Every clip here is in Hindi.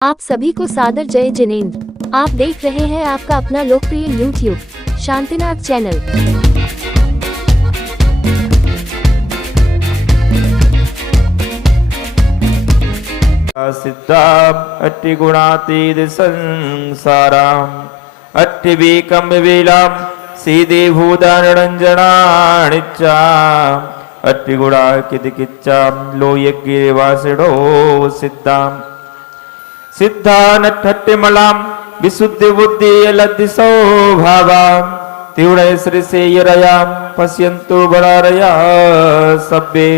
आप सभी को सादर जय जिनेंद्र। आप देख रहे हैं आपका अपना लोकप्रिय YouTube शांतिनाथ चैनल। सिद्धा अट्टिगुणातीत संसाराम अट्टिवीकम विलाम सीधे भूतानरंजनानिच्चाम अट्टिगुणा किदकिच्चाम लोयगिरिवासिडो सिद्धाम सिद्धा नट्ठट्टिमलाम विशुद्धि बुद्धि लद्धि स्वभावाम तीव्र श्री से यरयाम पश्यन्तु बड़ारया सब्बे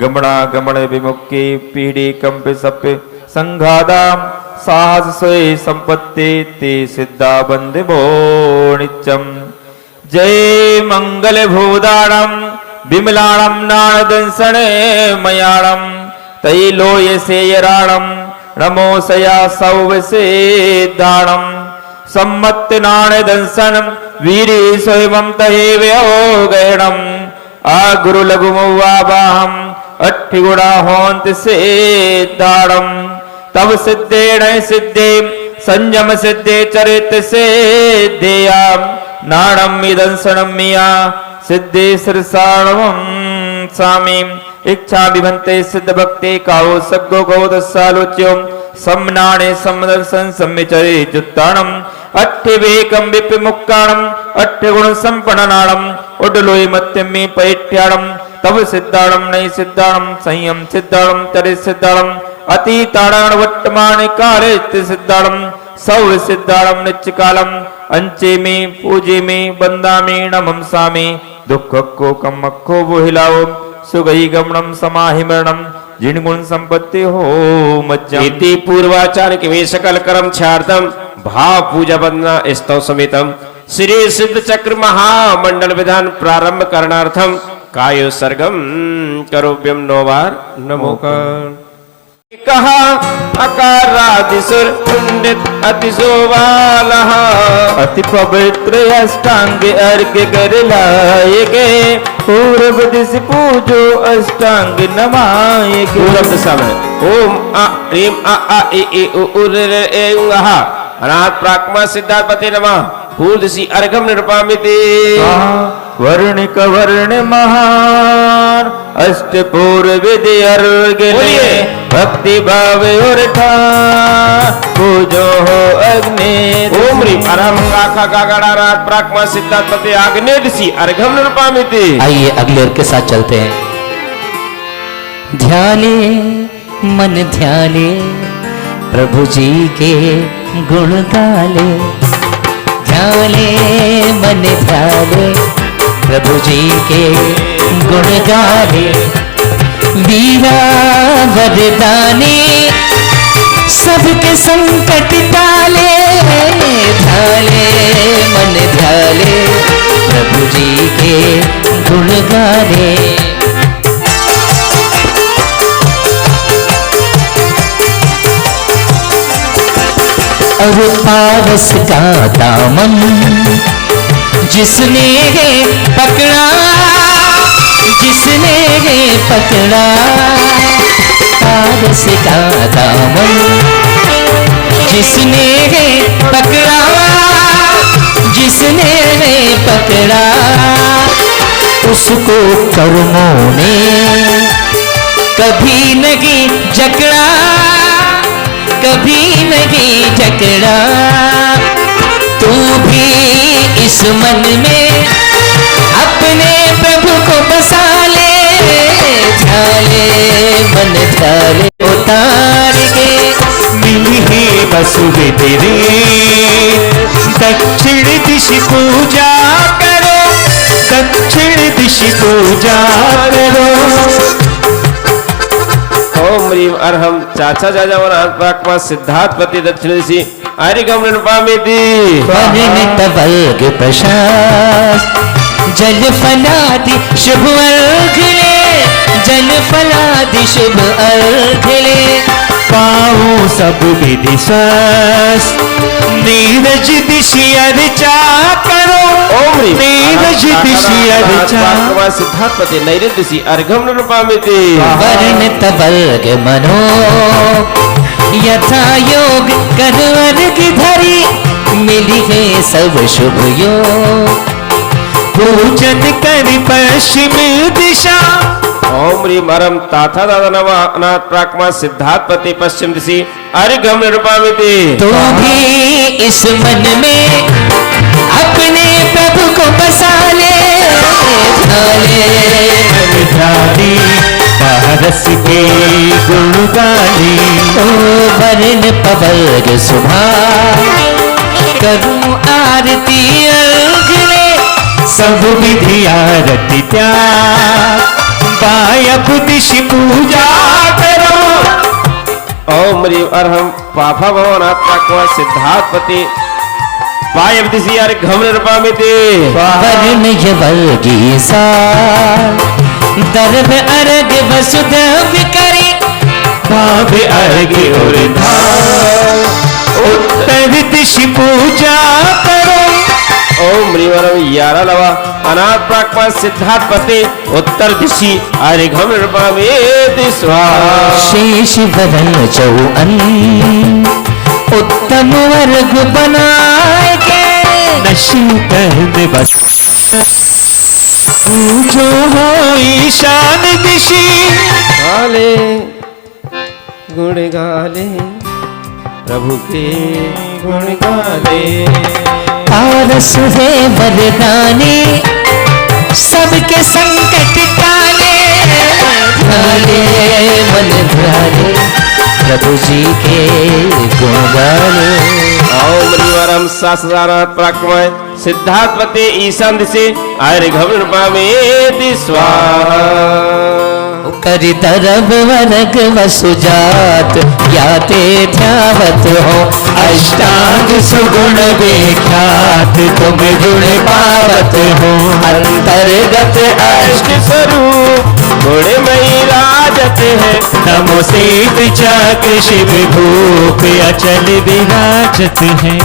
गमना गमन विमुक्ति पीड़ी कंपे सप्पे संघादाम साहस सोए संपत्ति ते सिद्धा बंदिमो नित्यम जय मंगल भूदाणम विमलाणम नाणदंसने मयाणम तैलोय सेयराणम नमो सया सौवसे दाणम सम्मत नाणदंसनम वीरी सोयमम तहेव्योगणम आ गुरु लघुमवाहम अट्ठिगुणा होंत से दाड़म तब सिद्धे नय सिद्धे संयम सिद्धे चरित से देयाम नाणम इदंसनम मिया सिद्धे सिरसाणवम स्वामी इच्छा विभंते सिद्ध भक्ति काओ सग्गो गौदसालोच्योम सम्नाणे सम्दर्शन सम्मिचरे जुत्ताणम अट्ठिवेकम विपिमुक्काणम अट्ठिगुण संपन्नाणम उडलोय मत्यमी पैठ्याणम तव सिद्धाणम नई सिद्धाणम संयम सिद्धाणम चरित सिद्धाणम अतीताणं वर्तमाने काले सिद्धाणम सौ सिद्धाणम नित्यकालम अंचे में पूजे में बंदा में नमम सामी दुख को कमक्खो बोहिलाओ सुगई गमनम समाहिमरणम जिन गुण संपत्ति हो मज्जम इति पूर्वाचार के वे सकल कर्म छार्थम भाव पूजा बंदना स्तव समेतम श्री सिद्ध चक्र महामंडल विधान प्रारंभ करणार्थम कायो सर्गम करोभ्यम नोवार नमोकार कहा अकारादिसुर पंडित अति शोभालः अति पवित्र अष्टांग अर्घ कर लाएगे पूर्व दिश पूजो अष्टांग नमाएगे। पूर्व दिशा में ओम आ ह्रीम आ ए ए उ रे ए उंगः अनाथ प्राक्मा सिद्धार्थपते नमः पूर्व दिशि अर्घम निरूपामिति वर्णिक वर्ण महान अष्ट पूर्व विधि अर्घ ले भक्ति भाव और पूजो हो अग्नि ओम ह्रीम अरहम काका गागणानाथ प्राक्मा सिद्धार्थपते आग्नेय दिशि अर्घम निरूपामिति। आइए अगले और के साथ चलते हैं। ध्याले मन ध्याले प्रभु जी के गुण गाले, ध्याले मन ध्याले प्रभु जी के गुण गाले, वीरा वरदानी सबके संकट टाले, ध्याले मन ध्याले प्रभु जी के गुण गाले। और पारस का दामन जिसने पकड़ा, जिसने पकड़ा पारस का दामन जिसने पकड़ा, जिसने पकड़ा उसको कर्मों ने कभी नहीं जकड़ा, कभी नहीं जकड़ा। तू भी इस मन में अपने प्रभु को बसा ले, ध्याले मन ध्याले उतार के मिली है बसुवे तेरे दक्षिण दिश पूजा करो, दक्षिण दिश पूजा करो। ओम ह्रीम अरहम चाचा जाजावनाथ प्राक्मा सिद्धार्थपति दक्षिण दिशि अर्घम निरूपामिति। तवल्ग प्रशास जल फलादि शुभ अर्घ ले, जल फलादि शुभ अर्घ ले। पाओ सब विधि स्वस्थ नीरज दिशि अर्चा करो, ओम ह्रीम नीरज दिशि अर्चा प्राक्मा सिद्धार्थपति नैऋत्य दिशि अर्घम निरूपामिति। वर्ण तवल्ग मनो यथा योग कर अर्घ धरी मिली है सब शुभ योग। पूजन कर पश्चिम दिशा ओम ह्रीं हरम ताथा दादा नमः अनाथ प्राक्मा सिद्धार्थपति पश्चिम दिशि अर्घ्यं निरूपयामि। तो भी इस मन में अपने प्रभु को बसा ले, ध्यानी पारस के गुण गाली। ओ वर्ण पवर्ग सुभा करूं आरती अर्घ ले, सब विधि आरती त्याग पायब दिशि पूजा करो। ओम ह्रीं हरम पापा भवनाथ प्राक्मा सिद्धार्थपति पायब दिशि अर्घ्यं निरूपयामि। वर्ण यवर्गी सा दर्भ अर्घ वसुदेव करी, भावे अर्घ और धार उत्तर दिशि पूजा करो। ओम ह्रीं हरम यारा लवा अनाथ प्राक्मा सिद्धार्थपति उत्तर दिशि अर्घ्यं निरूपयामि। स्वाहा। शेष वरण चौअन उत्तम वर्ग बनाए के, नशीतन बस पूजो हो ईशान दिशि। गाले गुण गाले प्रभु के गुण गाले। पारस है वरदानी सबके संकट टाले, ढाले मन ढाले प्रभु जी के गुण गाले। ओम ह्रीं हरम सहस्रानाथ प्राक्मा सिद्धार्थपति ईशान दिशि अर्घ्यं निरूपयामि। स्वाहा। कर तरब वर्ग वसुजात याते ध्यावत हो, अष्टांग सुगुण विख्यात तुम गुण पावत हो। अंतर्गत अष्ट स्वरूप गुणमयी राजत है। नमो सीत चक्र शिव भूप अचल विराजत है।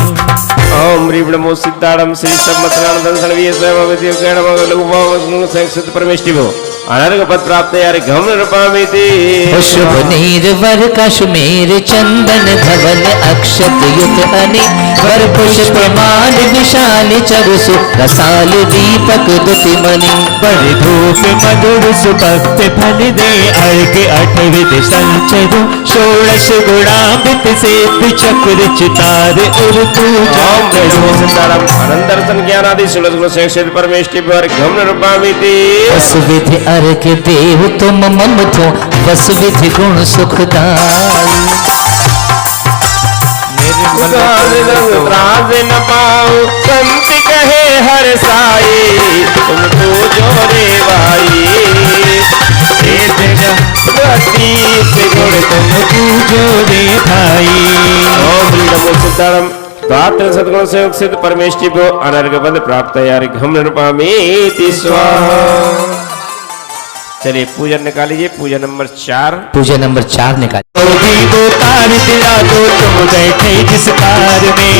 ओम ह्रीं नमो सिद्धारम श्री सम्मतनानंद सर्वीय स्वयं विद्य गण लघु संस्कृत परमेष्टिभो अनर्घ पद प्राप्त अर्घ्यं निरूपयामि। शुभ नीरवर कश्मीर चंदन धवल अक्षत युत अनि वर पुष्प मान विशाल चरुसु रसाल दीपक दुति मणि। बड़े धूप मधुर सुभक्त फल दे अर्घ अठविध संचरो षोडश गुणामृत सिद्ध चक्र चितार उर पूजा ओम ह्रीं करो। नमो सिद्धारम अनंत दर्शन ज्ञानादि षोडश संस्कृत परमेष्टिभो अर्घ्यं निरूपयामि। वसुविधि अर्घ देव तुम मम थो वसुविधि गुण सुखदाई। त्रास न पाऊं संत कहे हर साई, तुम पूजो रे भाई। से गुण तुम पूजो रे भाई। ओम ह्रीं नमो सिद्धारम द्वात्र सद्गुण संयोग सिद्ध परमेष्टिभ्यो अनर्घ पद प्राप्त अर्घ्यं निरूपयामि। स्वाहा। चलिए पूजन निकाल लीजिए। पूजन नंबर 4। पूजा नंबर 4 निकाल। भी वो कार दिला दो तुम बैठे जिस कार में।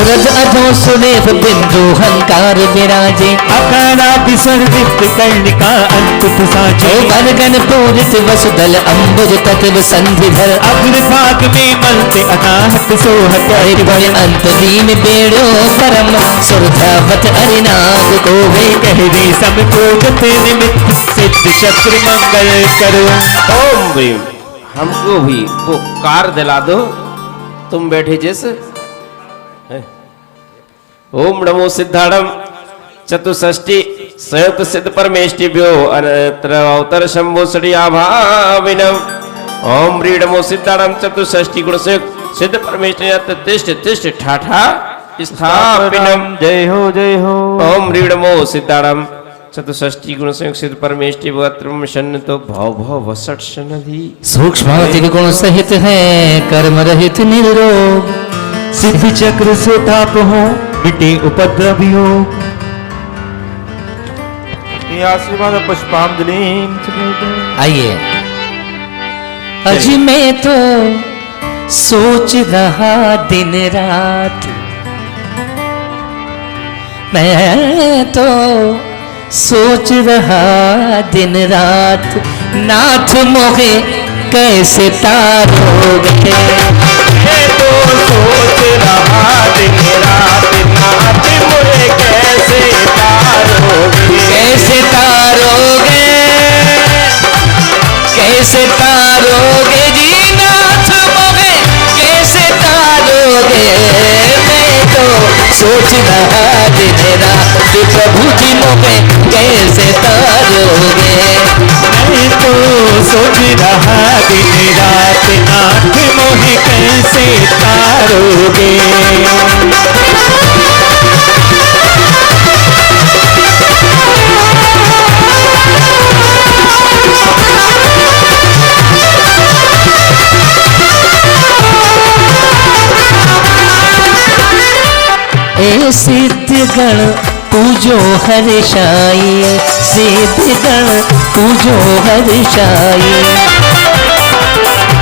रज अधो सुरेफ बिंदु हंकार विराजे, अकारा विसर्जित कर्णिका अंकुत साजे। वरगन पूरित वसुदल अंबुज तत्व संधिधर, अग्रभाग में मलते अनाहत सोहत परिभय अंतरीम बेड़ो परम सुरधावत अरिनाग को वे कह दे समकोगत निमित्त सिद्ध चक्र मंगल करो। ओम ह्रीं हमको भी वो कार दिला दो तुम बैठे जैसे। ओम नमो सिद्धारम चतुष्षष्टि संयुक्त सिद्ध परमेष्टिभ्यो अनंतर शंभो षडी आभाविनम। ओम ह्रीं नमो सिद्धारम चतुष्षष्टि गुण संयुक्त सिद्ध परमेष्टि तिष्ठ तिष्ठ ठाठा स्थापिनम। जय हो जय हो। ओम ह्रीं नमो सिद्धारम चतुष्षष्टि गुण संयुक्त सिद्ध परमेष्टिभ्यो अत्रम शन्नतो भव भव वसट शनधि। सूक्ष्मातिक गुण सहित है कर्म रहित निर्रोग, सिद्ध चक्र से ताप हो मिटे उपद्रव योग। आशीर्वाद पुष्पांजलि। आइए। अज मैं तो सोच रहा दिन रात, मैं तो सोच रहा दिन रात, नाथ मोहे कैसे तारोगे। मैं तो सोच रहा दिन रात, नाथ मोहे कैसे तारोगे। कैसे तारोगे, कैसे तारोगे जी नाथ मोहे कैसे तारोगे। मैं तो सोच रहा दिन रात, प्रभु जी मोहे कैसे तारोगे। मैं तो सोच रहा दिन रात, नाथ मोहे कैसे तारोगे। ए सिद्ध गण पूजो हर्षाई, सिद्ध गण पूजो हर्षाई।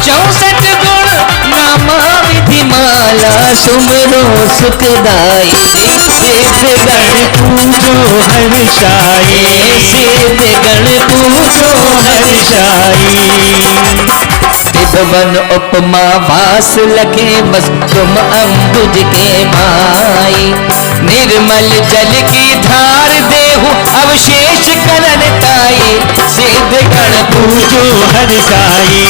64 गुण नामा विधि माला, सुमरो सुखदाई। सिद्ध गण पूजो हर्षाई, सिद्ध गण पूजो हर्षाई। भवन उपमा वास लगे बस तुम अम्बुज के माई। निर्मल जल की धार देहु अवशेष करन ताई। सिद्ध गण पूजो हर्षाई।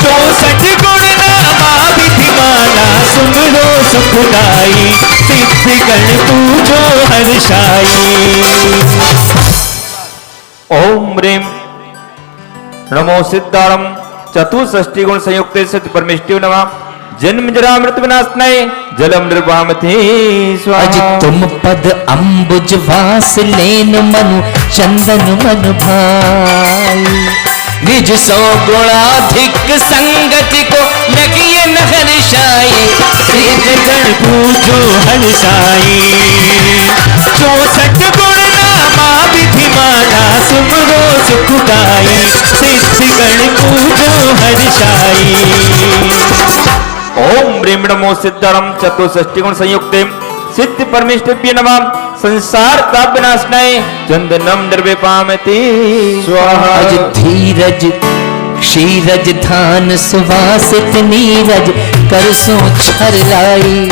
64 गुण नामा विधि माला, सुमरो सुखदाई। सिद्ध गण पूजो हर्षाई। ओम ह्रीं नमो सिद्धारम चतुष्षष्टि गुण संयुक्त सिद्ध परमेष्टि नमः। जन्म जरा मृत्यु विनाशनाय जलम निर्वामति स्वाहा। अज तुम पद अम्बुज वास लेन मनु चंदन मन भाई। निज सौ गुणाधिक संगति को लगिए न हर्षाई। सिद्ध गण पूजो हर्षाई। 64 गुण नामा विधि माला, सुमरो सुखदाई। सिद्ध गण पूजो हर्षाई। ओम ह्रीं नमो सिद्धारम चतुष्षष्टि गुण संयुक्त सिद्ध परमेष्टि नमः। संसार का विनाशनाय चंदनम निर्विपामति स्वाहा। अज धीरज क्षीरज धान सुवासित नीरज करसों छर लाई।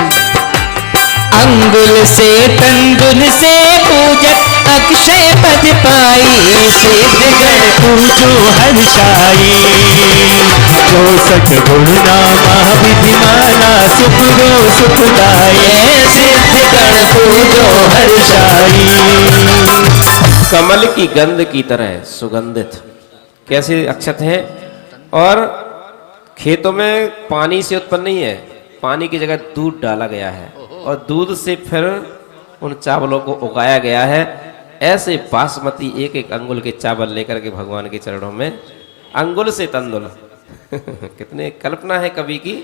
अंगुल से तंदुल से पूजत अक्षय पद पाई। सिद्ध गण पूजो हर्षाई। 64 गुण नामा विधि माला, सुमरो सुखदाई। सिद्ध गण पूजो हर्षाई। कमल की गंध की तरह सुगंधित कैसे अक्षत हैं, और खेतों में पानी से उत्पन्न नहीं है, पानी की जगह दूध डाला गया है और दूध से फिर उन चावलों को उगाया गया है। ऐसे बासमती एक एक अंगुल के चावल लेकर के भगवान के चरणों में अंगुल से तंदुल कितने कल्पना है कवि की।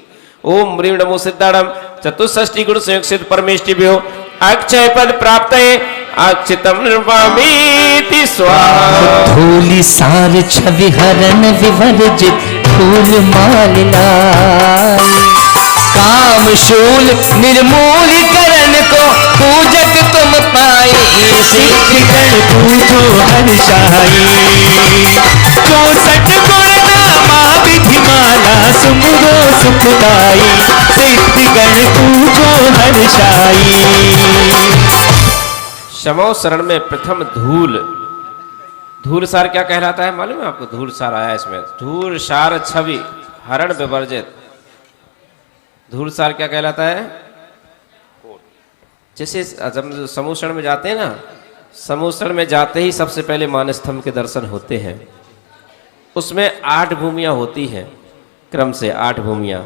ओम ह्रीं नमो सिद्धारम चतुष्षष्टि गुण संयुक्त सिद्ध परमेष्टिभ्यो अक्षय पद प्राप्त अक्षितम निर्वामीति स्वाहा। धूलि सार छवि हरण विवर्जित फूल माल लाई। काम शूल निर्मूल करण को पूजक तुम पाई। सिद्ध गण पूजो हर्षाई। 64 गुण नामा विधि माला, सुमरो सुखदाई। सिद्ध गण पूजो हर्षाई। शमो शरण में प्रथम धूल, धूल सार क्या कहलाता है मालूम है आपको? धूल सार आया इसमें, धूल सार छवि हरण विवर्जित। धूल सार क्या कहलाता है? जैसे जब समूषण में जाते हैं ना, समूषण में जाते ही सबसे पहले मानस्तंभ के दर्शन होते हैं। उसमें 8 भूमियां होती हैं, क्रम से 8 भूमियां,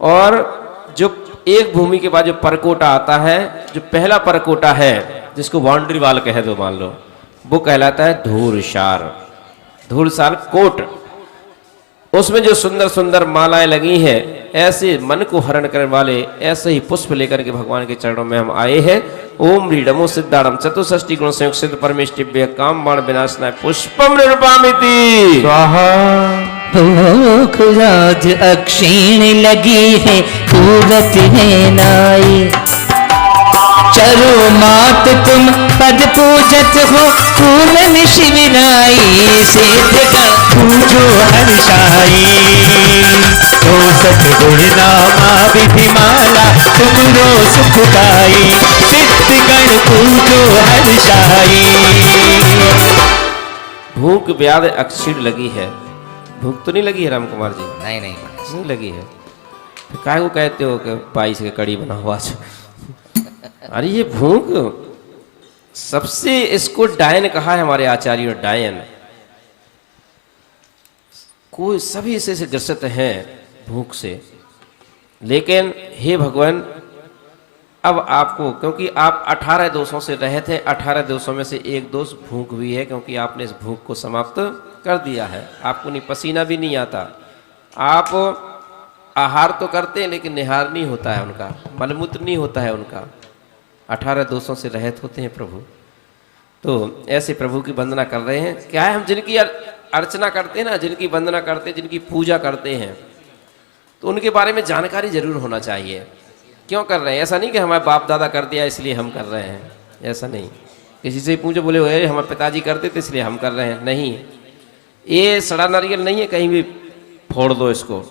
और जो एक भूमि के बाद जो परकोटा आता है, जो पहला परकोटा है जिसको बाउंड्री वाल कह दो मान लो, वो कहलाता है धूलसार। धूलसार कोट, उसमें जो सुंदर सुंदर मालाएं लगी हैं, ऐसे मन को हरण करने वाले ऐसे ही पुष्प लेकर के भगवान के चरणों में हम आए हैं। ओम ह्रीं नमो सिद्धारम चतुष्षष्टि गुण संयुक्त सिद्ध परमेष्टिभ्य काम बाण विनाशनाय पुष्पम निर्वामिति स्वाहा। भूख राज अक्षीण लगी है पूरत है नाई। चरो मात तुम पद पूजत हो, फूलन शिविराई सिद्ध गण पूजो हर्षाई। तो सतगुण नामा विधि माला तुमरो सुखदाई, सिद्ध गण पूजो हर्षाई। भूख व्याध अक्षीण लगी है। भूख तो नहीं लगी है राम कुमार जी? नहीं नहीं लगी है। फिर काहे को कहते हो कि 22 के कड़ी बना हुआ आज? अरे ये भूख, सबसे इसको डायन कहा है हमारे आचार्यों, डायन। कोई सभी से ग्रसित हैं भूख से, लेकिन हे भगवान अब आपको, क्योंकि आप 18 दोषों से रहे थे, 18 दोषों में से एक दोष भूख भी है, क्योंकि आपने इस भूख को समाप्त कर दिया है। आपको नहीं, पसीना भी नहीं आता, आप आहार तो करते हैं लेकिन निहार नहीं होता है उनका, मलमूत्र नहीं होता है उनका। 18 दोषों से रहित होते हैं प्रभु। तो ऐसे प्रभु की वंदना कर रहे हैं। क्या है, हम जिनकी अर्चना करते हैं ना, जिनकी वंदना करते हैं, जिनकी पूजा करते हैं, तो उनके बारे में जानकारी जरूर होना चाहिए। क्यों कर रहे हैं? ऐसा नहीं कि हमारे बाप दादा कर दिया इसलिए हम कर रहे हैं, ऐसा नहीं। किसी से पूछो, बोले अरे हमारे पिताजी करते थे इसलिए हम कर रहे हैं, नहीं। ये सड़ा नारियल नहीं है, कहीं भी फोड़ दो इसको।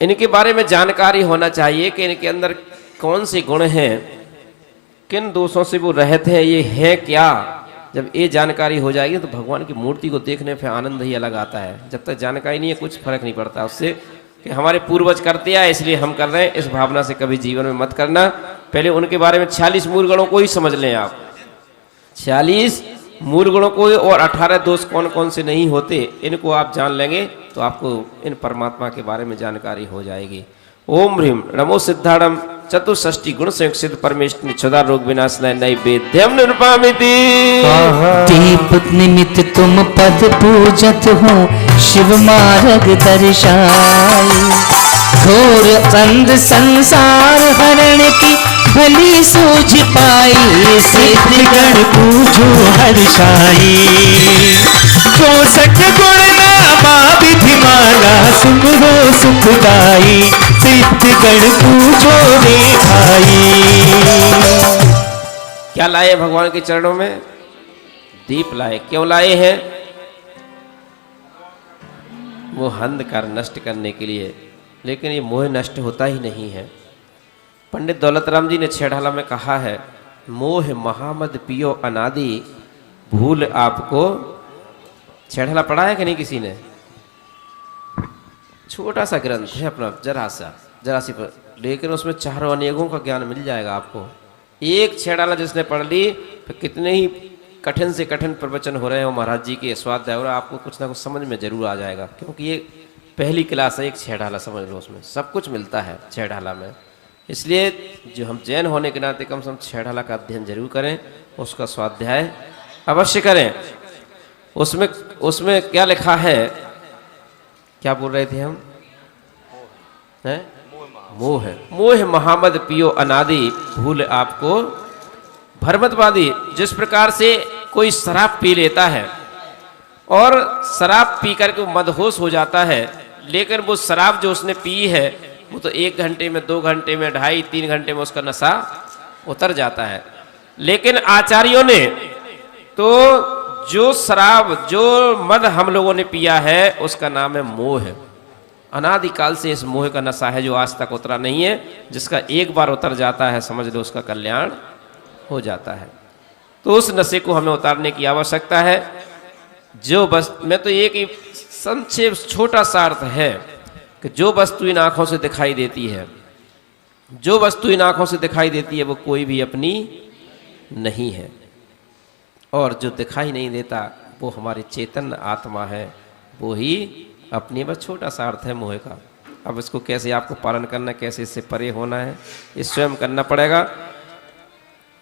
इनके बारे में जानकारी होना चाहिए कि इनके अंदर कौन से गुण हैं, किन दोषों से वो रहित हैं, ये है क्या। जब ये जानकारी हो जाएगी तो भगवान की मूर्ति को देखने पे आनंद ही अलग आता है। जब तक जानकारी नहीं है कुछ फर्क नहीं पड़ता उससे कि हमारे पूर्वज करते आए इसलिए हम कर रहे हैं। इस भावना से कभी जीवन में मत करना। पहले उनके बारे में 46 मूल गुणों को ही समझ लें आप, 46 मूल गुणों को, और 18 दोष कौन कौन से नहीं होते, इनको आप जान लेंगे तो आपको इन परमात्मा के बारे में जानकारी हो जाएगी। ओम ह्रीम नमो सिद्धाणम चतुष्षष्टि गुण संयुक्त सिद्ध परमेष्टि क्षुधा रोग विनाशनाय नैवेद्यम निरुपामिति। दीप निमित्त तुम पद पूजत हो, शिव मार्ग दर्शाई। घोर अंध संसार हरण की भली सूझ पाई, सिद्ध गण पूजो हर्षाई। जो सतगुण नामा विधि माला सुमरो सुखदाई, सिद्ध गण पूजो रे भाई। क्या लाए भगवान के चरणों में? दीप लाए। क्यों लाए हैं? वो अंधकार नष्ट करने के लिए, लेकिन ये मोह नष्ट होता ही नहीं है। पंडित दौलत राम जी ने छेड़ाला में कहा है, मोह महामद पियो अनादि भूल आपको। छेड़ाला पढ़ा है कि नहीं किसी ने? छोटा सा ग्रंथ है अपना, जरा सी पर, लेकिन उसमें चारों अनेकों का ज्ञान मिल जाएगा आपको। एक छेड़ाला जिसने पढ़ ली, फिर कितने ही कठिन से कठिन प्रवचन हो रहे हो महाराज जी के स्वाध्याय हो रहा, आपको कुछ ना कुछ समझ में जरूर आ जाएगा। क्योंकि ये पहली क्लास है, एक छेड़ाला समझ लो, उसमें सब कुछ मिलता है छेड़ाला में। इसलिए जो हम जैन होने के नाते कम से कम छेड़ाला का अध्ययन जरूर करें, उसका स्वाध्याय अवश्य करें। उसमें क्या लिखा है, क्या बोल रहे थे हम? हैं? मोह महामद पियो अनादि भूल आपको भरमतवादी। जिस प्रकार से कोई शराब पी लेता है और शराब पी करके मदहोश हो जाता है, लेकिन वो शराब जो उसने पी है वो तो 1 घंटे में, 2 घंटे में, 2.5-3 घंटे में उसका नशा उतर जाता है। लेकिन आचार्यों ने तो जो शराब, जो मद हम लोगों ने पिया है, उसका नाम है मोह। अनादिकाल से इस मोह का नशा है जो आज तक उतरा नहीं है। जिसका एक बार उतर जाता है, समझ लो उसका कल्याण हो जाता है। तो उस नशे को हमें उतारने की आवश्यकता है। जो बस में तो एक ही संक्षेप छोटा सा अर्थ है कि जो वस्तु इन आंखों से दिखाई देती है, जो वस्तु इन आंखों से दिखाई देती है वो कोई भी अपनी नहीं है, और जो दिखाई नहीं देता वो हमारी चेतन आत्मा है, वो ही अपनी। बस छोटा सा अर्थ है मोह का। अब इसको कैसे आपको पालन करना, कैसे इससे परे होना है, ये स्वयं करना पड़ेगा।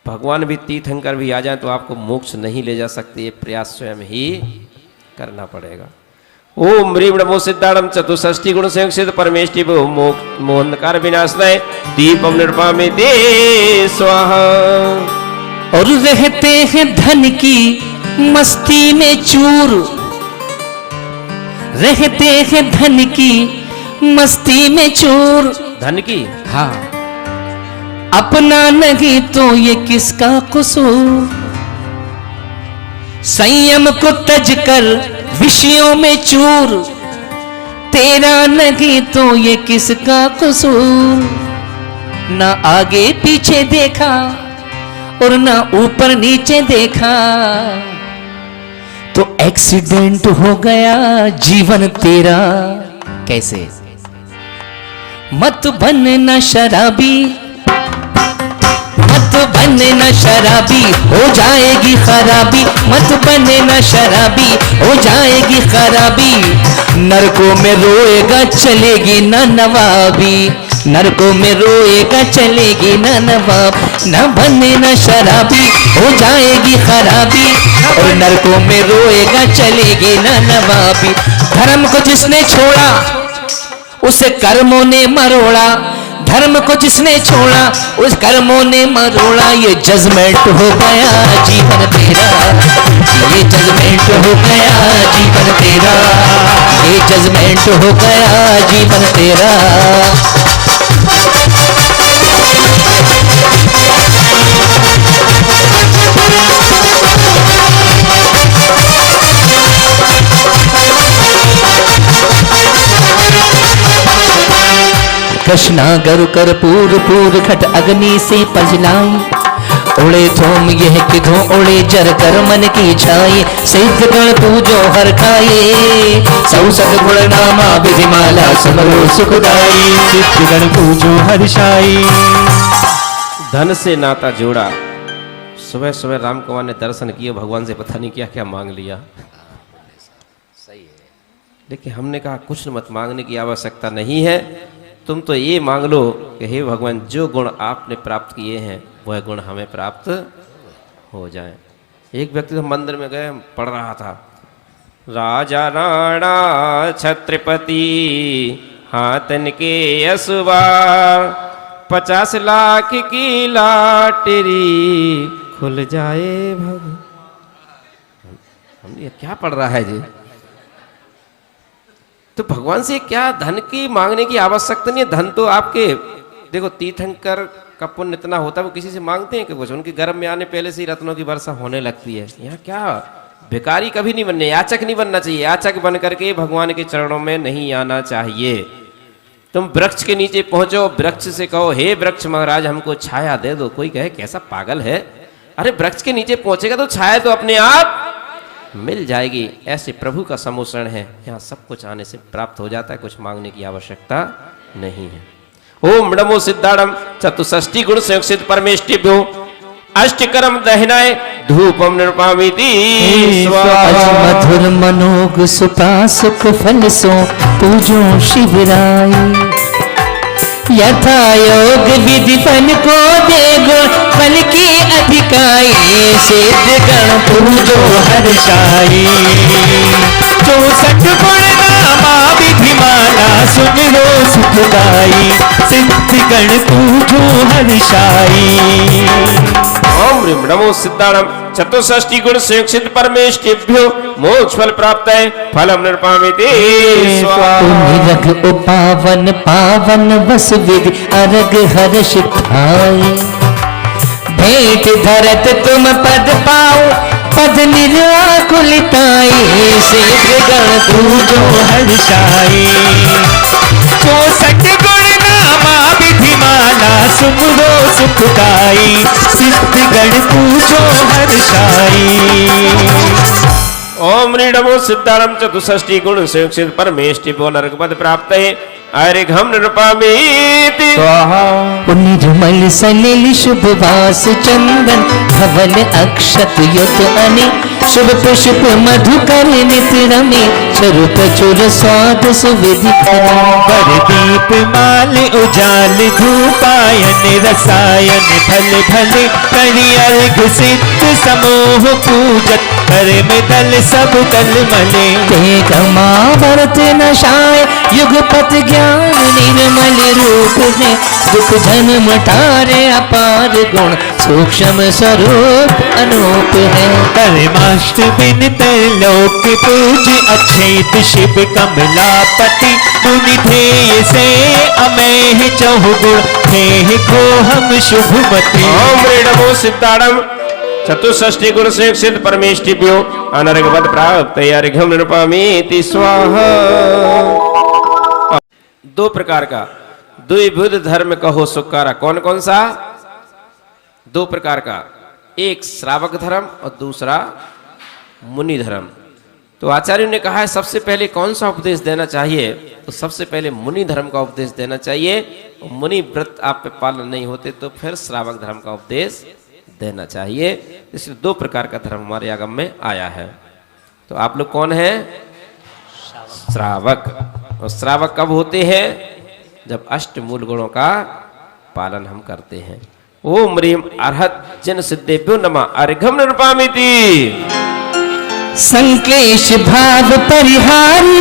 भगवान भी तीर्थंकर भी आ जाए तो आपको मोक्ष नहीं ले जा सकते, ये प्रयास स्वयं ही करना पड़ेगा। ओम ह्रीम नमो सिद्धाणम चतुष्षष्टि गुण संयुक्त सिद्ध परमेष्टि मोहनकार विनाशनाय दीपम निर्वामिते स्वाहा। और रहते हैं धन की मस्ती में चूर, रहते हैं धन की मस्ती में चूर। धन की? हाँ। अपना नहीं तो ये किसका कसूर, संयम को तज कर विषयों में चूर, तेरा नहीं तो ये किसका कसूर। ना आगे पीछे देखा और ना ऊपर नीचे देखा, तो एक्सीडेंट हो गया जीवन तेरा। कैसे? मत बनना शराबी, मत बनना शराबी, हो जाएगी खराबी। मत बनना शराबी, हो जाएगी खराबी। नरकों में रोएगा चलेगी ना नवाबी, नरकों में रोएगा चलेगी ना नवाब। न बनना शराबी, हो जाएगी खराबी, और नरकों में रोएगा चलेगी ना नवाबी। धर्म को जिसने छोड़ा उसे कर्मों ने मरोड़ा, धर्म को जिसने छोड़ा उस कर्मों ने मरोड़ा। ये जजमेंट हो गया जीवन तेरा, ये जजमेंट हो गया जीवन तेरा, ये जजमेंट हो गया जीवन तेरा। कृष्णा गरु कर पूर पूर खट अग्नि से पजलाई। ओढ़े थोम यह किधो ओढ़े जर कर मन की छाई। सिद्ध गण पूजो हर खाए, सौ सदगुण नामा विधिमाला समरो सुखदाई। सिद्ध गण पूजो हर्षाई। धन से नाता जोड़ा। सुबह सुबह राम कुमार ने दर्शन किए, भगवान से पता नहीं क्या क्या मांग लिया। लेकिन हमने कहा कुछ मत मांगने की आवश्यकता नहीं है, तुम तो ये मांग लो कि हे भगवान जो गुण आपने प्राप्त किए हैं वह गुण हमें प्राप्त हो जाए। एक व्यक्ति तो मंदिर में गए, पढ़ रहा था, राजा राणा छत्रपति हाथन के असुबा, 50 लाख की लॉटरी खुल जाए भगवान। हम ये क्या पढ़ रहा है जी? तो भगवान से क्या धन की मांगने की आवश्यकता नहीं है। धन तो आपके देखो तीर्थंकर का पुण्य इतना होता है, वो किसी से मांगते हैं कि कुछ, उनके गर्भ में आने पहले से ही रत्नों की वर्षा होने लगती है। यहाँ क्या, भिखारी कभी नहीं बनने, याचक नहीं बनना चाहिए। याचक बन करके भगवान के चरणों में नहीं आना चाहिए। तुम वृक्ष के नीचे पहुंचो, वृक्ष से कहो हे वृक्ष महाराज हमको छाया दे दो। कोई कहे कैसा पागल है, अरे वृक्ष के नीचे पहुंचेगा तो छाया तो अपने आप मिल जाएगी। ऐसे प्रभु का समोषण है, यहाँ सब कुछ आने से प्राप्त हो जाता है, कुछ मांगने की आवश्यकता नहीं है। ओम नमो सिद्धाणम चतुष्षष्टि गुण संयुक्त परमेष्टिभ्यो अष्टकरम दहनाय धूपम निर्पामिति स्वाहा। मधुर मनोग सुपासुक फल सो पूजो शिवराय। यथा योग विधि फल को दे गुण फल की अधिकाई। सिद्ध गण पूजो हर्षाई। 64 गुण नामा विधिमाला सुमिरो सुखदाई। सिद्ध गण पूजो हर्षाई। ओम ह्रीं नमो सिद्धाणम चतुष्षष्टि गुण संयुक्त परमेष्टिभ्यो मोक्ष फल प्राप्त है फलम निर्पामिति स्वाहा। निरग उपावन पावन वस विधि अरग हर्ष खाए। भेंट धरत तुम पद पाओ पद निराकुलिताई। सिद्ध गण पूजो हर्षाई। 64 गुण नामा विधिमाला सुमिरो सुखदाई। सिद्ध गण पूजो हर्षाई। ओम ह्रीं नमो सिद्धाणम चतुष्षष्टि गुण संयुक्त परमेष्टिभ्यो नरक पद प्राप्त है अर्घम निर्पामिति स्वाहा। निर्मल सलिल शुभ वास चंदन धवल अक्षत युत अने। शुभ पुष्प मधुकर नित रमे स्वरूप चुर स्वाद सुविधि। वर दीप माल उजाल धूपायन रसायन भल भले। करि अर्घ सिद्ध समूह पूजत कर में दल सब दल मले। तेग मावर्त नशाय युगपत ज्ञान निर्मल रूप में। दुख जन्म टारे अपार गुण सूक्ष्म स्वरूप अनूप है। परमाष्टमिन लोक पूज अक्षेत शिव कमलापति। मुनि ध्येय से अमेह चहुगुण बैठे को हम शुभमति। ओम नमो सिद्धाणम चतुष्षष्टि गुण से सिद्ध परमेष्टिभ्यो अनर्घवत प्राप्त अर्घ्यम नृपामीति स्वाहा। दो प्रकार का द्विविध धर्म कहो सुकारा। कौन कौन सा? दो प्रकार का, एक श्रावक धर्म और दूसरा मुनि धर्म। तो आचार्यों ने कहा है सबसे पहले कौन सा उपदेश देना चाहिए? तो सबसे पहले मुनि धर्म का उपदेश देना चाहिए। मुनि व्रत आप पे पालन नहीं होते तो फिर श्रावक धर्म का उपदेश देना चाहिए। इसलिए दो प्रकार का धर्म हमारे आगम में आया है। तो आप लोग कौन हैं? श्रावक। और श्रावक कब होते हैं? जब अष्ट मूल गुणों का पालन हम करते हैं। ओम ह्रीम अर्हत जन सिद्धेभ्यो नमः अर्घ्यम नृपामीति। संक्लेश भाव परिहारी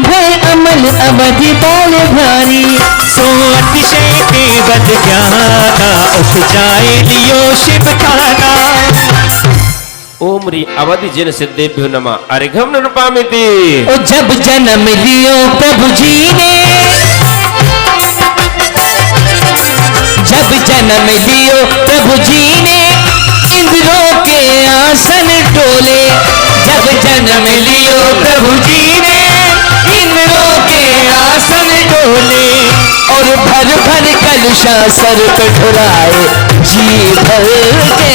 भय अमल अवधि बाल भारी। सो अतिशय केवल ज्ञाना उठ जाए लियो शिव खाना। ओम ह्री अवधि जन सिद्धेभ्यो नमः अर्घ्यम नृपामीति। ओ जब जन्म लियो प्रभु जी ने, जब जन्म लियो प्रभु जी ने इंद्रों के आसन डोले। जब जन्म लियो प्रभु जी ने इंद्रों के आसन डोले। और भर भर कलशा सर पे ढुराए जी भर के।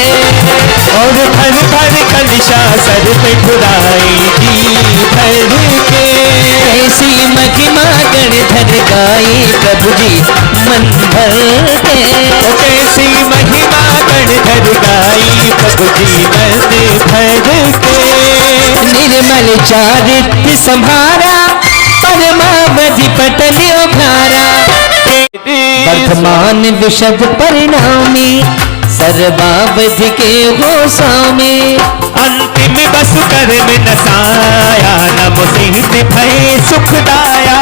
और भर भर कलशा सर पे ढुराई जी भर के। ऐसी महिमा गणधर गाई प्रभु जी मन भर के। कैसी महिमा गणधर गाई प्रभु जी मन भर के। निर्मल चारित्र संभारा परमावधि पटल उघारा। वर्धमान विशद परिणामी सर्वावधि के हो स्वामी। अंतिम बस कर में नसाया नमो सिंह भय सुखदाया।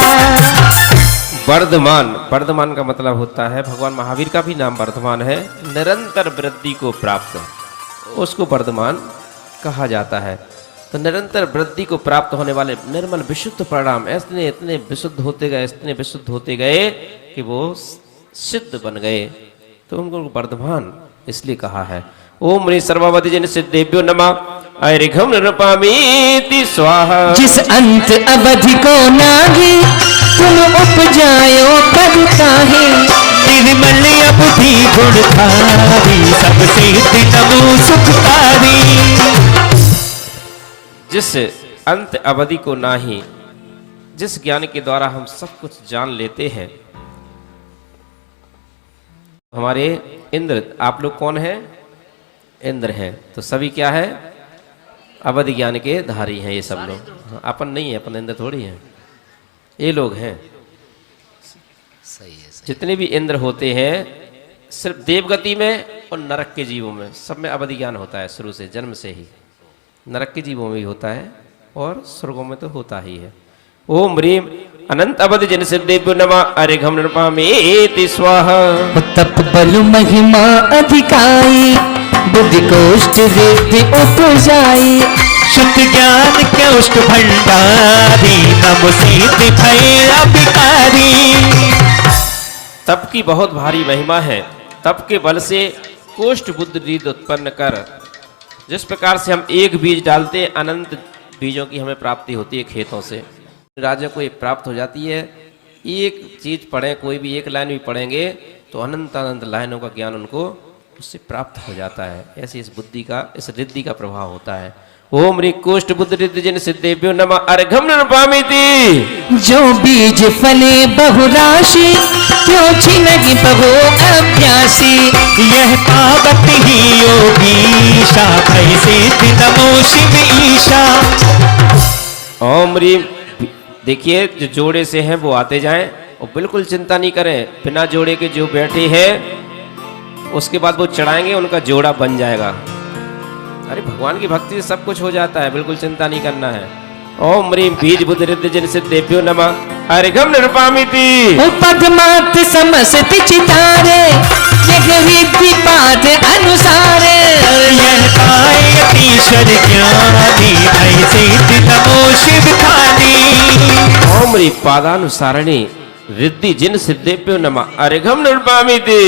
वर्धमान, वर्धमान का मतलब होता है, भगवान महावीर का भी नाम वर्धमान है। निरंतर वृद्धि को प्राप्त, उसको वर्धमान कहा जाता है। तो निरंतर वृद्धि को प्राप्त होने वाले निर्मल विशुद्ध परिणाम इतने इतने विशुद्ध होते गए, इतने विशुद्ध होते गए कि वो सिद्ध बन गए। तो उनको वर्धमान इसलिए कहा है। ओम ह्रीं सर्वावधि जन सिद्धेभ्यो नमः अर्घ्यम नृपामीति स्वाहा। जिस अंत अवधि को नाही तुम उपजायो पद काहे। निर्मल अबुद्धि गुणधारी सबसे नमो सुखकारी। जिस अंत अवधि को नाही, जिस ज्ञान के द्वारा हम सब कुछ जान लेते हैं। हमारे इंद्र, आप लोग कौन हैं? इंद्र हैं। तो सभी क्या है? अवधि ज्ञान के धारी हैं ये सब लोग। अपन नहीं है, अपन इंद्र थोड़ी हैं, ये लोग हैं। जितने भी इंद्र होते हैं सिर्फ देवगति में और नरक के जीवों में, सब में अवधि ज्ञान होता है शुरू से, जन्म से ही। नरक के जीवों में भी होता है और स्वर्गों में तो होता ही है। ओम ह्रीं अनंत अवधि जन सिद्धेभ्यो नमः अर्घ्यम नृपामीति स्वाहा। तप बल महिमा अधिकाई बुद्धि कोष्ठ रिद्धि उपजाई। शुद्ध ज्ञान के उष्ट भंडारी नमो सिद्धि भय अभिकारी। तप की बहुत भारी महिमा है। तप के बल से कोष्ठ बुद्धि रिद्धि उत्पन्न कर, जिस प्रकार से हम एक बीज डालते हैं अनंत बीजों की हमें प्राप्ति होती है खेतों से। राजा को ये प्राप्त हो जाती है। एक चीज पढ़े, कोई भी एक लाइन भी पढ़ेंगे तो अनंत अनंत लाइनों का ज्ञान उनको उससे प्राप्त हो जाता है। ऐसे इस बुद्धि का, इस रिद्धि का प्रभाव होता है। ओम ह्रीं कोष्ठ बुद्धि रिद्धि जन सिद्धेभ्यो नमः अर्घ्यम नृपामीति। जो बीज फले बहुराशि क्यों छिनगी बहु अभ्यासी। यह पावत ही योगीशा भय सिद्धि नमो शिव ईशा। ओम ह्रीं, देखिए जो जोड़े से हैं वो आते जाएं और बिल्कुल चिंता नहीं करें। बिना जोड़े के जो बैठे हैं उसके बाद वो चढ़ाएंगे, उनका जोड़ा बन जाएगा। अरे भगवान की भक्ति से सब कुछ हो जाता है, बिल्कुल चिंता नहीं करना है। ओम ह्रीं बीज बुद्धि रिद्धि जन सिद्धेभ्यो नमः अर्घ्यम नृपामीति। पद्मात समस्त चितारे यह रिद्धि पाठ अनुसारे। यह पाए ईश्वर ज्ञानी भय सिद्धि नमो शिव खानी। ओम ह्रीं पादानुसारिणी रिद्धि जिन सिद्धेभ्यो नमः अर्घम निर्पामिति।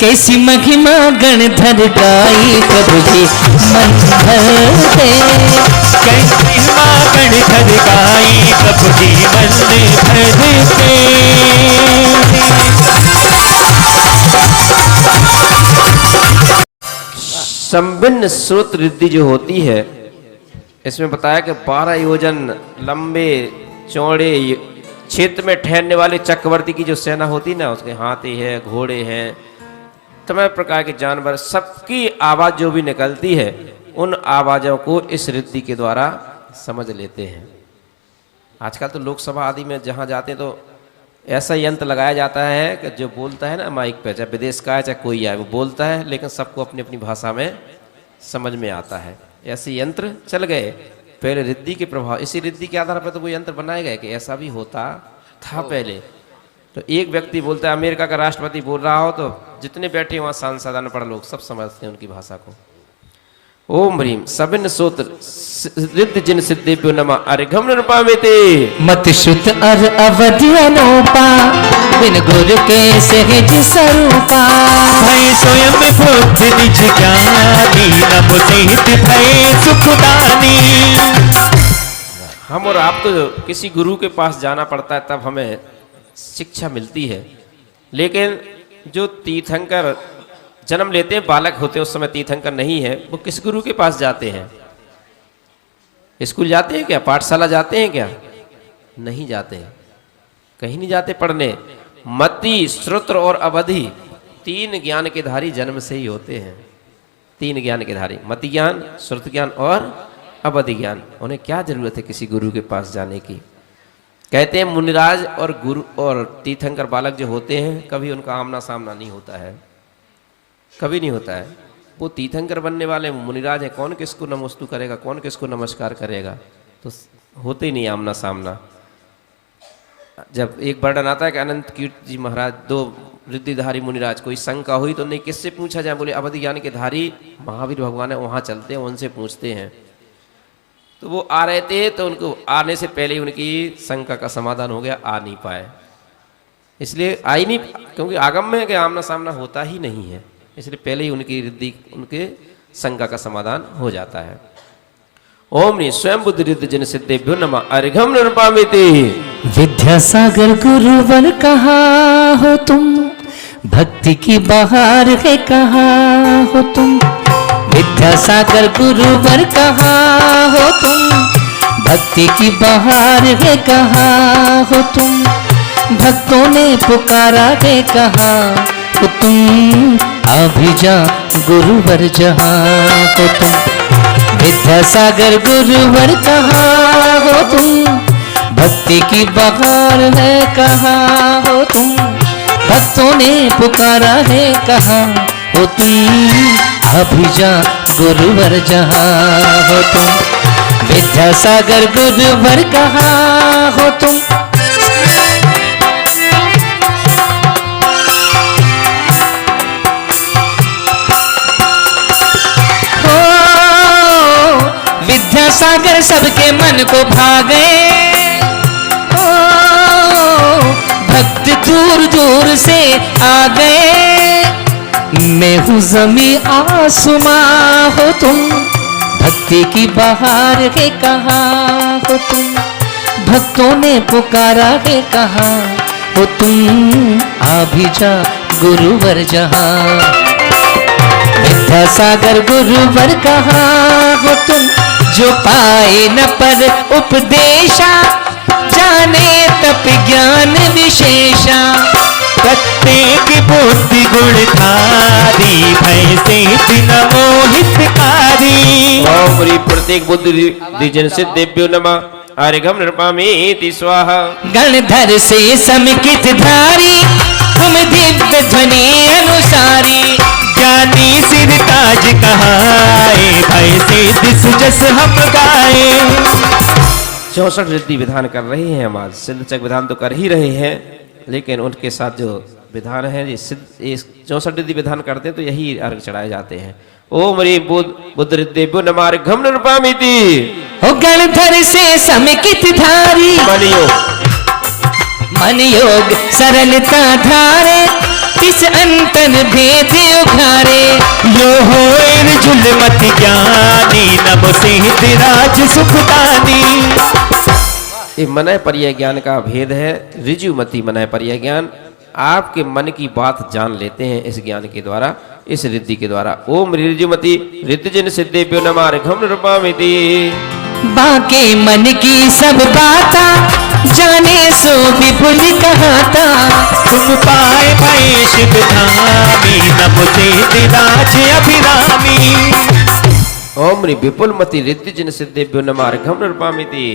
कैसी महिमा गणधर गाई प्रभु जी मन भर दे। कैसी महिमा गणधर गाई प्रभु जी मन भर दे। संभिन्न स्रोत रिद्धि जो होती है, इसमें बताया कि 12 योजन लंबे चौड़े क्षेत्र में ठहरने वाले चक्रवर्ती की जो सेना होती ना, उसके हाथी है, घोड़े हैं, तमाम प्रकार के जानवर, सबकी आवाज जो भी निकलती है, उन आवाजों को इस रिद्धि के द्वारा समझ लेते हैं। आजकल तो लोकसभा आदि में जहां जाते हैं तो ऐसा यंत्र लगाया जाता है कि जो बोलता है ना माइक पे, चाहे विदेश का है चाहे कोई आए, वो बोलता है लेकिन सबको अपनी अपनी भाषा में समझ में आता है। ऐसे यंत्र चल गए पहले रिद्धि के प्रभाव। इसी रिद्धि के आधार पर तो वो यंत्र बनाए गए कि ऐसा भी होता था पहले। तो एक व्यक्ति बोलता है, अमेरिका का राष्ट्रपति बोल रहा हो तो जितने बैठे वहां सांसद अनपढ़ लोग सब समझते हैं उनकी भाषा को। ओम ह्रीम सभिन्न सूत्र रिद्धि जिन सिद्धेभ्यो नमः अर्घम निर्पामिति। मत श्रुत अर अवधि अनूपा बिन गुरु के सहज स्वरूपा। भय स्वयं बुद्धि निज ज्ञानी नभ सहित भय सुखदानी। हम और आप तो किसी गुरु के पास जाना पड़ता है तब हमें शिक्षा मिलती है, लेकिन जो तीर्थंकर जन्म लेते हैं, बालक होते हैं, उस समय तीर्थंकर नहीं है, वो किस गुरु के पास जाते हैं? स्कूल जाते हैं क्या? पाठशाला जाते हैं क्या? नहीं जाते हैं, कहीं नहीं जाते पढ़ने। मति, श्रुत और अवधि 3 ज्ञान के धारी जन्म से ही होते हैं। 3 ज्ञान के धारी, मति ज्ञान, श्रुत ज्ञान और अवधि ज्ञान। उन्हें क्या जरूरत है किसी गुरु के पास जाने की? कहते हैं मुनिराज और गुरु और तीर्थंकर बालक जो होते हैं, कभी उनका आमना सामना नहीं होता है, कभी नहीं होता है। वो तीर्थंकर बनने वाले मुनिराज हैं, कौन किसको नमस्तु करेगा, कौन किसको नमस्कार करेगा, तो होते ही नहीं आमना सामना। जब एक वर्णन आता है कि अनंत कीर्ति जी महाराज 2 रिद्धिधारी मुनिराज, कोई शंका हुई तो नहीं किससे पूछा जाए, बोले अवधि ज्ञान के धारी महावीर भगवान है, वहां चलते हैं, उनसे पूछते हैं। तो वो आ रहे थे, तो उनको आने से पहले ही उनकी शंका का समाधान हो गया, आ नहीं पाए। इसलिए आई नहीं, क्योंकि आगम में कि आमना सामना होता ही नहीं है, इसलिए पहले ही उनकी रिद्धि, उनके शंका का समाधान हो जाता है। ओम नी स्वयं बुद्धि रिद्धि जिन सिद्धेभ्यो नमः अर्घम निर्पामिति। विद्यासागर गुरुवर कहाँ हो तुम, भक्ति की बहार है कहाँ हो तुम। विद्यासागर गुरुवर कहाँ हो तुम, भक्ति की बहार है कहाँ हो तुम। भक्तों ने पुकारा है कहाँ हो तुम, अभिजा गुरुवर जहाँ हो तुम। विद्यासागर गुरुवर कहाँ हो तुम, भक्ति की बहार है कहाँ हो तुम। भक्तों ने पुकारा है कहाँ हो तुम, अभिजा गुरुवर जहाँ हो तुम। विद्यासागर गुरुवर कहाँ हो तुम। विद्यासागर सबके मन को भागे, भक्त दूर दूर से आ गए। मैं हूँ जमी आसमां हो तुम, भक्ति की बहार है कहाँ हो तुम। भक्तों ने पुकारा है कहाँ हो तुम, आ भी जा गुरुवर जहाँ। विद्यासागर गुरुवर कहाँ हो तुम, जो पाए न पर उपदेशा, जाने तप ज्ञान विशेषा। प्रत्येक बुद्धि गुणधारी, भय से न मोहितकारी। ओम ह्रीं प्रत्येक बुद्धि रिद्धि जिन सिद्धेभ्यो नमः अर्घम निर्पामिति स्वाहा। गणधर से समिकित धारी, तुम दिव्य ध्वनि अनुसारी। ज्ञानी सिर ताज कहाए, भय से दिस जस हम गाए। 64 रिद्धि विधान कर रहे हैं हम आज। सिद्ध चक विधान तो कर ही रहे हैं, लेकिन उनके साथ जो विधान है, ये 64 रिद्धि विधान करते हैं तो यही अर्घ चढ़ाए जाते हैं। ओम ह्रीं बुद्ध रिद्धेभ्यो नमः अर्घम निर्पामिति। हो गणधर से समिकित धारी, मानियो मन योग सरलता धारे तिस अंतन भेद उघारे। यो हो जुलमत ज्ञानी नमो सिद्धराज सुखदानी। ये मनय पर्याय ज्ञान का भेद है, ऋजुमति मनय पर्याय ज्ञान। आपके मन की बात जान लेते हैं इस ज्ञान के द्वारा, इस रिद्धि के द्वारा। ओम ऋजुमति रिद्धिजन सिद्धेभ्यो नमः अर्घम नृपामिति। बाके मन की सब बाता जाने सो विपुल कहाता। तुम पाए भय शिव धामी नमो सिद्धराज अभिरामी। ओम विपुल मति रिद्धिजन सिद्धेभ्यो नमः अर्घम नृपामिति।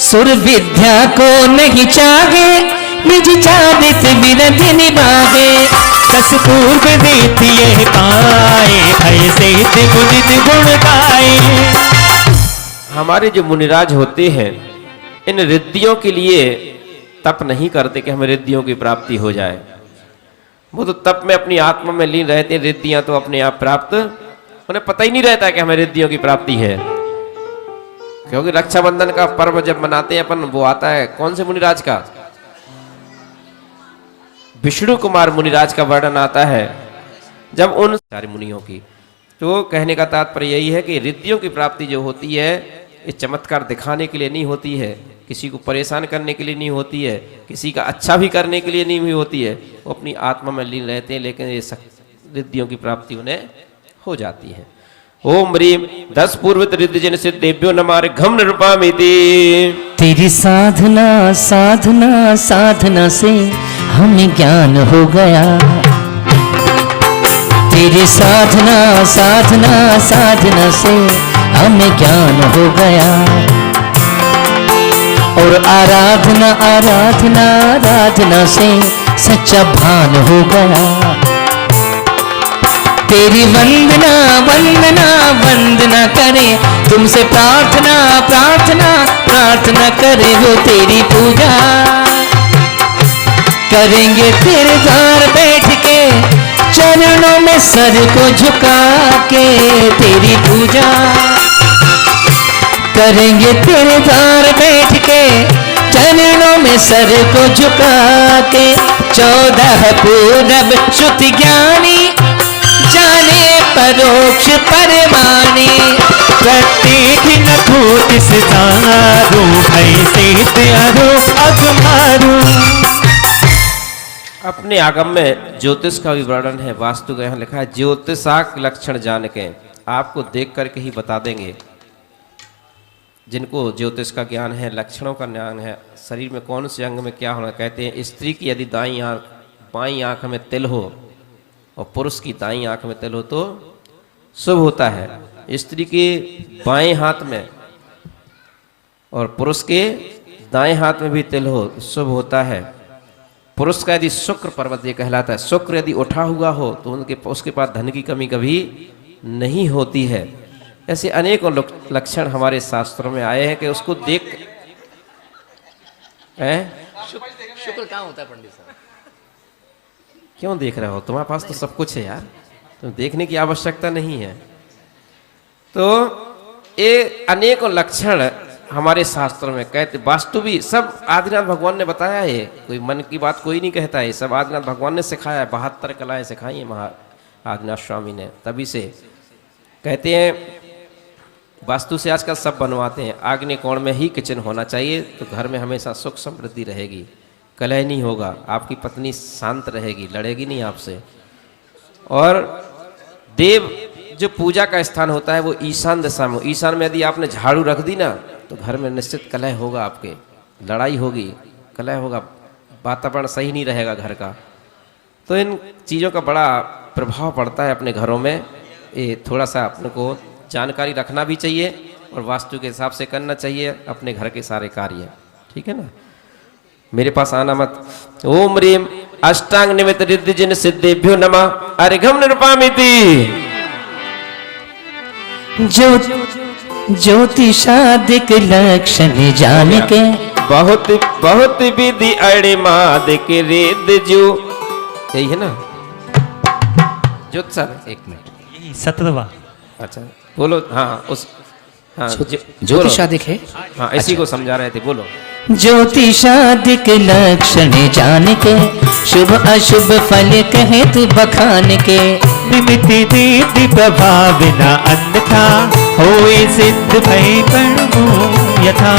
सुर विद्या को नहीं चाहे निज चादित विरधि निभागे। दस पूर्व रीति ये पाए भय सिद्ध गुणित गुण गाए। हमारे जो मुनिराज होते हैं इन रिद्धियों के लिए तप नहीं करते कि हमें रिद्धियों की प्राप्ति हो जाए। वो तो तप में अपनी आत्मा में लीन रहते हैं, रिद्धियां तो अपने आप प्राप्त, उन्हें पता ही नहीं रहता कि हमें रिद्धियों की प्राप्ति है। क्योंकि रक्षाबंधन का पर्व जब मनाते हैं अपन, वो आता है कौन से मुनिराज का? विष्णु कुमार मुनिराज का वर्णन आता है जब उन सारे मुनियों की। तो कहने का तात्पर्य यही है कि रिद्धियों की प्राप्ति जो होती है ये चमत्कार दिखाने के लिए नहीं होती है, किसी को परेशान करने के लिए नहीं होती है, किसी का अच्छा भी करने के लिए नहीं होती है। वो अपनी आत्मा में लीन रहते हैं, लेकिन ये रिद्धियों की प्राप्ति उन्हें हो जाती है। ओम ह्रीम 10 पूर्वित रिद्धिजन सिद्धेभ्यो नमः अर्घम नृपामिति। तेरी साधना साधना साधना से हमें ज्ञान हो गया। तेरी साधना साधना साधना से हमें ज्ञान हो गया। और आराधना आराधना आराधना से सच्चा भान हो गया। तेरी वंदना वंदना वंदना करे, तुमसे प्रार्थना प्रार्थना प्रार्थना करे। वो तेरी पूजा करेंगे तेरे द्वार बैठ के, चरणों में सर को झुका के। तेरी पूजा करेंगे तेरे द्वार बैठ के, चरणों में सर को झुका के। 14 पूरब श्रुति ज्ञानी जाने परोक्ष परमाने। प्रत्येक नखोट सितारो भय सिद्ध अरो अगमारो। अपने आगम में ज्योतिष का भी वर्णन है, वास्तु का यहाँ लिखा है ज्योतिषाक लक्षण जान के। आपको देख करके ही बता देंगे जिनको ज्योतिष का ज्ञान है, लक्षणों का ज्ञान है, शरीर में कौन से अंग में क्या होना। कहते हैं स्त्री की यदि दाईं आंख बाईं आंख में तिल हो और पुरुष की दाईं आंख में तिल हो तो शुभ होता है। स्त्री के बाएं हाथ में और पुरुष के दाएं हाथ में भी तिल हो तो शुभ होता है। पुरुष का यदि शुक्र पर्वत ये कहलाता है, शुक्र यदि उठा हुआ हो तो उसके पास धन की कमी कभी नहीं होती है। ऐसे अनेकों लक्षण हमारे शास्त्रों में आए हैं कि उसको देख शुक्र कहाँ होता है पंडित साहब? क्यों देख रहे हो? तुम्हारे पास तो सब कुछ है यार, तुम देखने की आवश्यकता नहीं है। तो ये अनेकों लक्षण हमारे शास्त्रों में कहते, वास्तु भी सब आदिनाथ भगवान ने बताया है। कोई मन की बात कोई नहीं कहता है, सब आदिनाथ भगवान ने सिखाया है। 72 कलाएं सिखाई है महा आदिनाथ स्वामी ने। तभी से कहते हैं वास्तु से आजकल सब बनवाते हैं। आग्नेय कोण में ही किचन होना चाहिए तो घर में हमेशा सुख समृद्धि रहेगी, कलह नहीं होगा, आपकी पत्नी शांत रहेगी, लड़ेगी नहीं आपसे। और देव जो पूजा का स्थान होता है वो ईशान दिशा में। ईशान में यदि आपने झाड़ू रख दी ना तो घर में निश्चित कलह होगा, आपके लड़ाई होगी, कलह होगा, वातावरण सही नहीं रहेगा घर का। तो इन चीज़ों का बड़ा प्रभाव पड़ता है अपने घरों में। ये थोड़ा सा अपने को जानकारी रखना भी चाहिए और वास्तु के हिसाब से करना चाहिए अपने घर के सारे कार्य, ठीक है ना। मेरे पास आना मत। ओम ह्रीम अष्टांग निमित्त रिद्धिजन सिद्धेभ्यो नमः अर्घम नृपामिति। ज्योतिषादिक लक्षण जान के, बहुत बहुत विधि अणिमादिक रिद्ध जो, यही है ना ज्योत सर? एक मिनट, यही 17वां। अच्छा बोलो। हाँ उस हाँ ज्योतिषादिक है। हाँ इसी को समझा रहे थे, बोलो। ज्योतिषादिक लक्षण जान के शुभ अशुभ फल कहत बखान के। निमित्त दीप्ति प्रभाव न अन्यथा होए सिद्ध भय कर्मो यथा।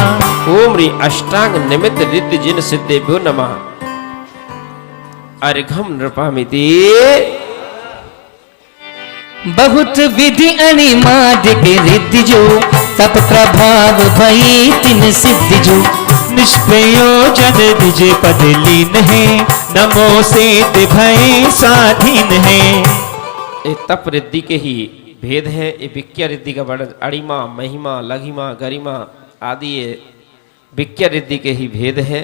ओम री अष्टांग निमित्त रिद्धि जिन सिद्धेभ्यो नमः। अर्घम नृपामिति बहुत विधि अणिमादिक रिद्धि जो तप प्रभाव भई तिन सिद्धि जो। निष्प्रयोजन निज पद लीन है नमो सिद्ध भय स्वाधीन है। ये तप रिद्धि के ही भेद है। ये विक्या रिद्धि का वर्णन अणिमा महिमा लघिमा गरिमा आदि ये विक्या रिद्धि के ही भेद है।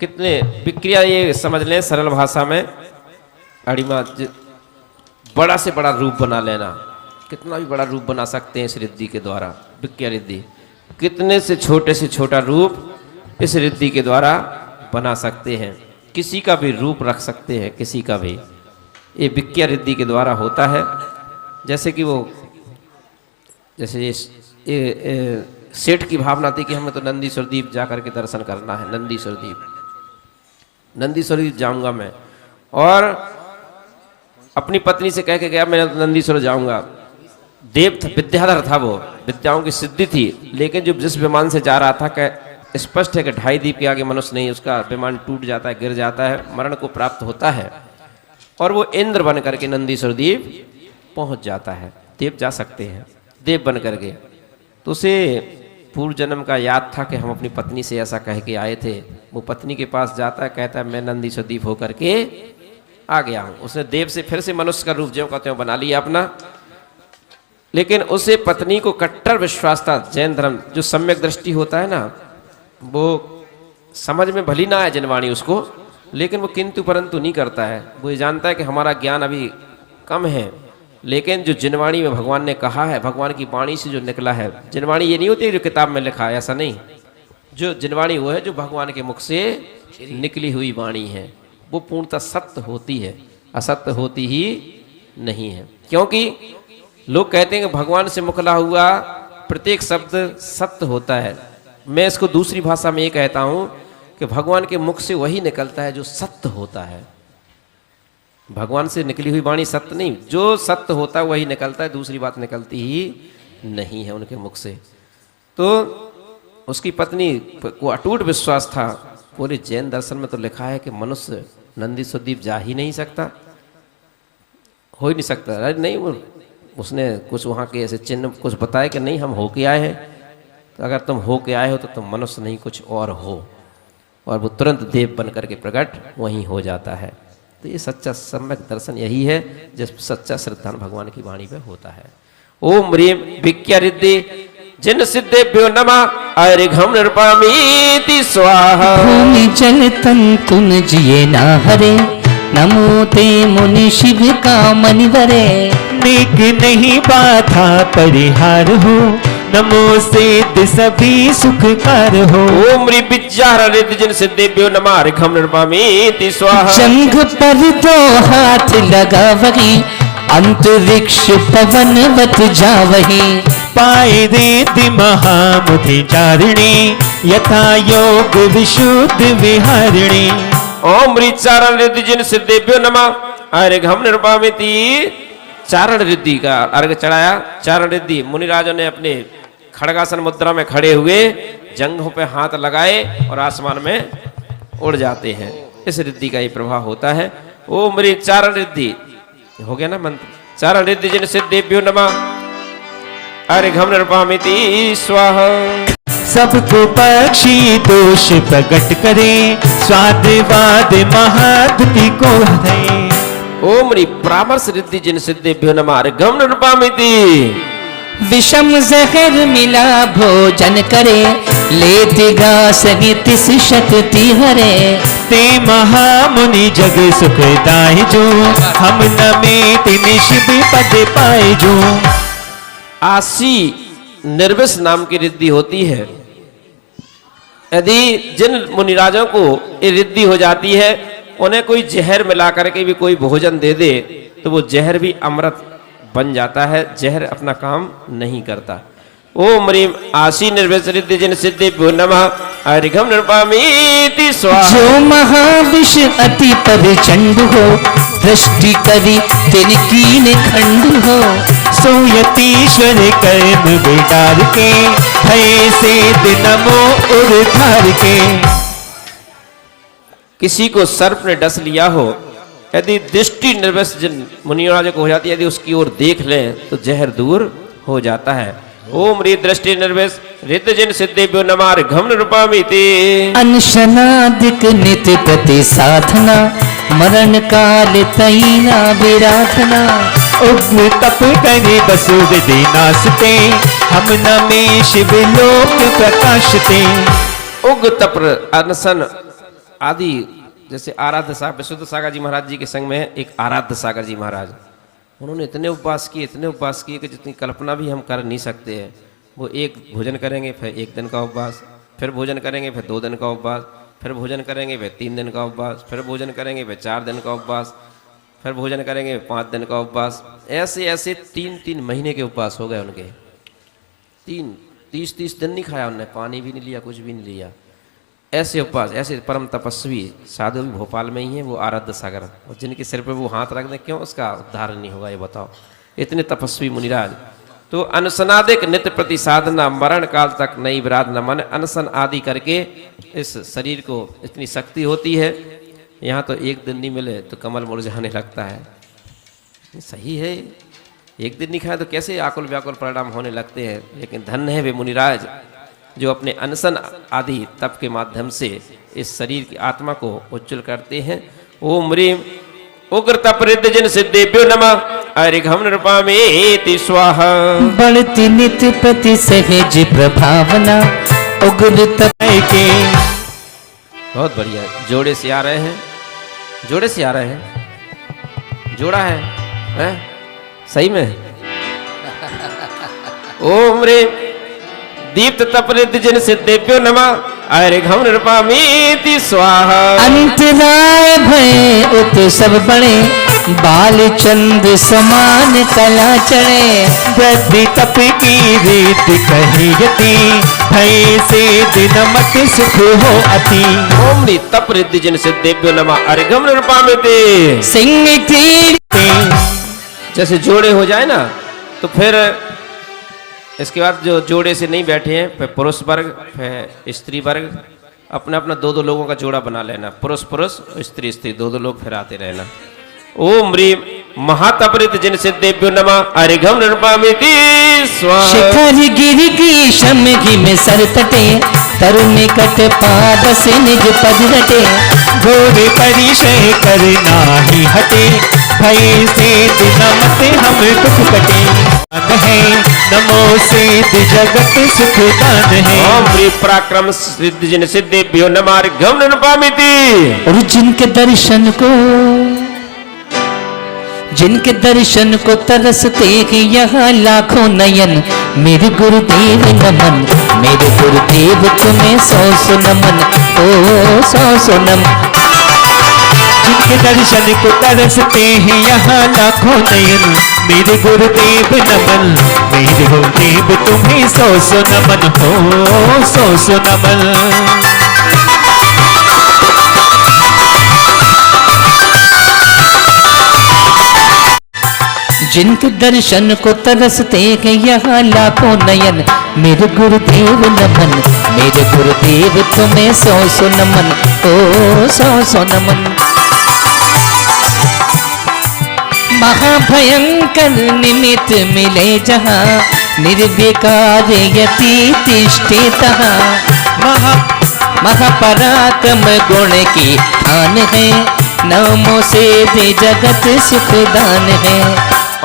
कितने विक्रिया ये समझ लें सरल भाषा में। अणिमा बड़ा से बड़ा रूप बना लेना, कितना भी बड़ा रूप बना सकते हैं इस रिद्धि के द्वारा। विक्या रिद्धि कितने से छोटा रूप इस रिद्धि के द्वारा बना सकते हैं। किसी का भी रूप रख सकते हैं, किसी का भी। ये विक्या रिद्धि के द्वारा होता है। जैसे कि वो जैसे सेठ की भावना थी कि हमें तो नंदीश्वर द्वीप जा करके दर्शन करना है। नंदीश्वर द्वीप जाऊंगा मैं, और अपनी पत्नी से कह के गया मैं नंदीश्वर जाऊंगा। देव था, विद्याधर था, वो विद्याओं की सिद्धि थी। लेकिन जो जिस विमान से जा रहा था, स्पष्ट है कि 2.5 दीप के आगे मनुष्य नहीं, उसका विमान टूट जाता है, गिर जाता है, मरण को प्राप्त होता है। और वो इंद्र बन करके नंदीश्वर द्वीप पहुंच जाता है। देव जा सकते हैं देव बन करके। तो उसे पूर्व जन्म का याद था कि हम अपनी पत्नी से ऐसा कह के आए थे। वो पत्नी के पास जाता है, कहता है मैं नंदीश्वर द्वीप होकर के आ गया हूं। उसने देव से फिर से मनुष्य का रूप ज्यों का त्यों बना लिया अपना। लेकिन उसे पत्नी को कट्टर विश्वास था। जैन धर्म जो सम्यक दृष्टि होता है ना, वो समझ में भली ना आए जनवाणी उसको, लेकिन वो किंतु परंतु नहीं करता है। वो ये जानता है कि हमारा ज्ञान अभी कम है। लेकिन जो जिनवाणी में भगवान ने कहा है, भगवान की वाणी से जो निकला है, जिनवाणी ये नहीं होती जो किताब में लिखा है, ऐसा नहीं। जो जिनवाणी वो है जो भगवान के मुख से निकली हुई वाणी है। वो पूर्णतः सत्य होती है, असत्य होती ही नहीं है। क्योंकि लोग कहते हैं कि भगवान से मुखला हुआ प्रत्येक शब्द सत्य होता है। मैं इसको दूसरी भाषा में ये कहता हूं कि भगवान के मुख से वही निकलता है जो सत्य होता है। भगवान से निकली हुई वाणी सत्य नहीं, जो सत्य होता है वही निकलता है, दूसरी बात निकलती ही नहीं है उनके मुख से। तो उसकी पत्नी को अटूट विश्वास था। पूरे जैन दर्शन में तो लिखा है कि मनुष्य नंदीश्वर द्वीप जा ही नहीं सकता, हो ही नहीं सकता। अरे नहीं, वो उसने कुछ वहाँ के ऐसे चिन्ह कुछ बताया कि नहीं हम होके आए हैं। तो अगर तुम होके आए हो तो तुम मनुष्य नहीं कुछ और हो। और वो तुरंत देव बन करके प्रकट वहीं हो जाता है। तो ये सच्चा सम्यक दर्शन यही है जिस सच्चा श्रद्धा भगवान की वाणी पे होता है। ओम ह्रीम विक्या रिद्धि जिन सिद्धेभ्यो नमः। अर्घम नृपामीति स्वाहा। भूमि जल तन तुन जिये ना हरे नमो ते मुनि शिव का मनिवरे। नेक नहीं बाधा परिहार हो नमो सिद्ध सभी सुखकार हो। ओम ह्रीं विद्याहर रिद्धि जिन सिद्धेभ्यो नमः। अर्घम नृपामीति स्वाहा। जंघ पर दो हाथ लगा वही अंतरिक्ष पवनवत जावही। पाए रिद्धि महामुधि चारिणी यथा योग विशुद्ध विहारिणी। ओम ह्रीं चारण रिद्धि जिन सिद्धेभ्यो नमः। अर्घम नृपामीति। चारण रिद्धि का अर्घ चढ़ाया। चारण रिद्धि मुनिराजों ने अपने खड़गासन मुद्रा में खड़े हुए जंघों पे हाथ लगाए और आसमान में उड़ जाते हैं। इस रिद्धि का ये प्रभाव होता है। ओम ह्रीं चारण रिद्धि हो गया ना मंत्र। चारण रिद्धि जिन सिद्धेभ्यो नमः। अर्घम नृपामीति स्वाहा। सबको पक्षी दोष प्रकट करे स्वादवाद महादुति को हरे। ओम ह्रीं परामर्श रिद्धि जिन सिद्धेभ्यो नमः। अर्घम नृपामीति। विषम जहर मिला भोजन करे लेते घास तिस शक्ति हरे। ते महामुनि जग सुखदाय जो हम नमेत निशिव पद पाए जो। आसी निर्विष नाम की रिद्धि होती है। यदि जिन मुनिराजों को ये रिद्धि हो जाती है, उन्हें कोई जहर मिला करके भी कोई भोजन दे दे तो वो जहर भी अमृत बन जाता है। जहर अपना काम नहीं करता। ओम ह्रीम आसी निर्वृत्ति जिन सिद्धेभ्यो नमः अर्घ्यं नृपामीति स्वाहा। जो महाविष अति प्रचंड हो, दृष्टि करी तिनकीन खंड हो। सोयतीश्वर कर्म बिगाड़ के, भय से नमो उद्धार के। किसी को सर्प ने डस लिया हो, यदि दृष्टि निर्वस जिन मुनिराज को हो जाती है, यदि उसकी ओर देख लें तो जहर दूर हो जाता है। ओम ह्री दृष्टि निर्वस रिद्ध जिन सिद्धेभ्यो नमः अर्घ्यं नृपामीति। अनशनादिक नित्य प्रति साधना, मरण काल तैना विराधना। उग्र तप करे बसु विधि नासते, हम नमे शिवलोक प्रकाशते। उग्र तप अनशन आदि, जैसे आराध्य सागर विशुद्ध सागर जी महाराज जी के संग में है एक आराध्य सागर जी महाराज, उन्होंने इतने उपवास किए कि जितनी कल्पना भी हम कर नहीं सकते हैं। वो एक भोजन करेंगे फिर 1 दिन का उपवास, फिर भोजन करेंगे फिर 2 दिन का उपवास, फिर भोजन करेंगे फिर 3 दिन का उपवास, फिर भोजन करेंगे फिर 4 दिन का उपवास, फिर भोजन करेंगे 5 दिन का उपवास। ऐसे ऐसे 3-3 महीने के उपवास हो गए उनके। 30 दिन नहीं खाया उन्होंने, पानी भी नहीं लिया, कुछ भी नहीं लिया। ऐसे उपवास, ऐसे परम तपस्वी साधु भी भोपाल में ही है, वो आराध्य सागर, और जिनके सिर पे वो हाथ रख दें क्यों उसका उद्धार नहीं होगा, ये बताओ। इतने तपस्वी मुनिराज। तो अनशनादिक नित्य प्रति साधना, मरण काल तक नई विराधना, माने अनशन आदि करके इस शरीर को इतनी शक्ति होती है। यहाँ तो 1 दिन नहीं मिले तो कमल मुरझाने लगता है। सही है, 1 दिन नहीं खाए तो कैसे आकुल व्याकुल परिणाम होने लगते हैं। लेकिन धन्य है वे मुनिराज जो अपने अनशन आदि तप के माध्यम से इस शरीर की आत्मा को उज्जवल करते हैं। ओम ह्रीम उग्र तप रिद्ध जिन सिद्धेभ्यो नमः अर्घ्यं नृपामीति स्वाहा। बढ़ती नित्य प्रति सहज प्रभावना, उग्र तप के बहुत बढ़िया, जोड़े से आ रहे हैं, जोड़े से आ रहे हैं, जोड़ा है, हैं? सही में। ओम ह्रीम दीप्त तपरिद्ध जिन सिद्धेभ्यो नमः अर्घ्यं नृपामीति स्वाहा। अंतराय भय उत सब बड़े, बाल चंद समान कला चढ़े। वृद्धि तप की रीत कही यति, भय से दिन मत सुख हो अति। ओम ह्री तपरिद्ध जिन सिद्धेभ्यो नमः अर्घ्यं नृपामीति। सिंह तीर जैसे जोड़े हो जाए ना तो फिर इसके बाद जो जोड़े से नहीं बैठे हैं, फिर पुरुष वर्ग फिर स्त्री वर्ग अपना अपना 2-2 लोगों का जोड़ा बना लेना। पुरुष पुरुष स्त्री स्त्री 2-2 लोग फिर आते रहना। ओम ह्रीम महातपरित जिन सिद्धेभ्यो नमः अर्घ्यं नृपामीति स्वाहा। शिखर गिर की शमघि में सर तटे, तरुण कट पाद से निज पद रटे। घोड़े परिचय करना ही हटे, भय से दिन मत हम दुख कटे। है नमो से जगत सुख दान है। ओम ह्री पराक्रम सिद्ध जिन सिद्धेभ्यो नमः अर्घ्यं नृपामीति। और जिनके दर्शन को तरसते हैं यहाँ लाखों नयन। मेरे गुरुदेव नमन, मेरे गुरुदेव तुम्हें 100 नमन, ओ 100 नमन। जिनके दर्शन को तरसते हैं यहाँ लाखों नयन, मेरे गुरुदेव नमन, मेरे गुरुदेव तुम्हें 100 नमन हो, 100 नमन। जिनके दर्शन को तरसते हैं यहाँ लाखों नयन, मेरे गुरुदेव नमन, मेरे गुरुदेव तुम्हें 100 नमन, ओ 100 नमन। महाभयंकर निमित्त मिले जहाँ, निर्विकार यति तिष्ठे तहाँ। महापराक्रम गुण की खान है, नामों से दे जगत सुख दान है।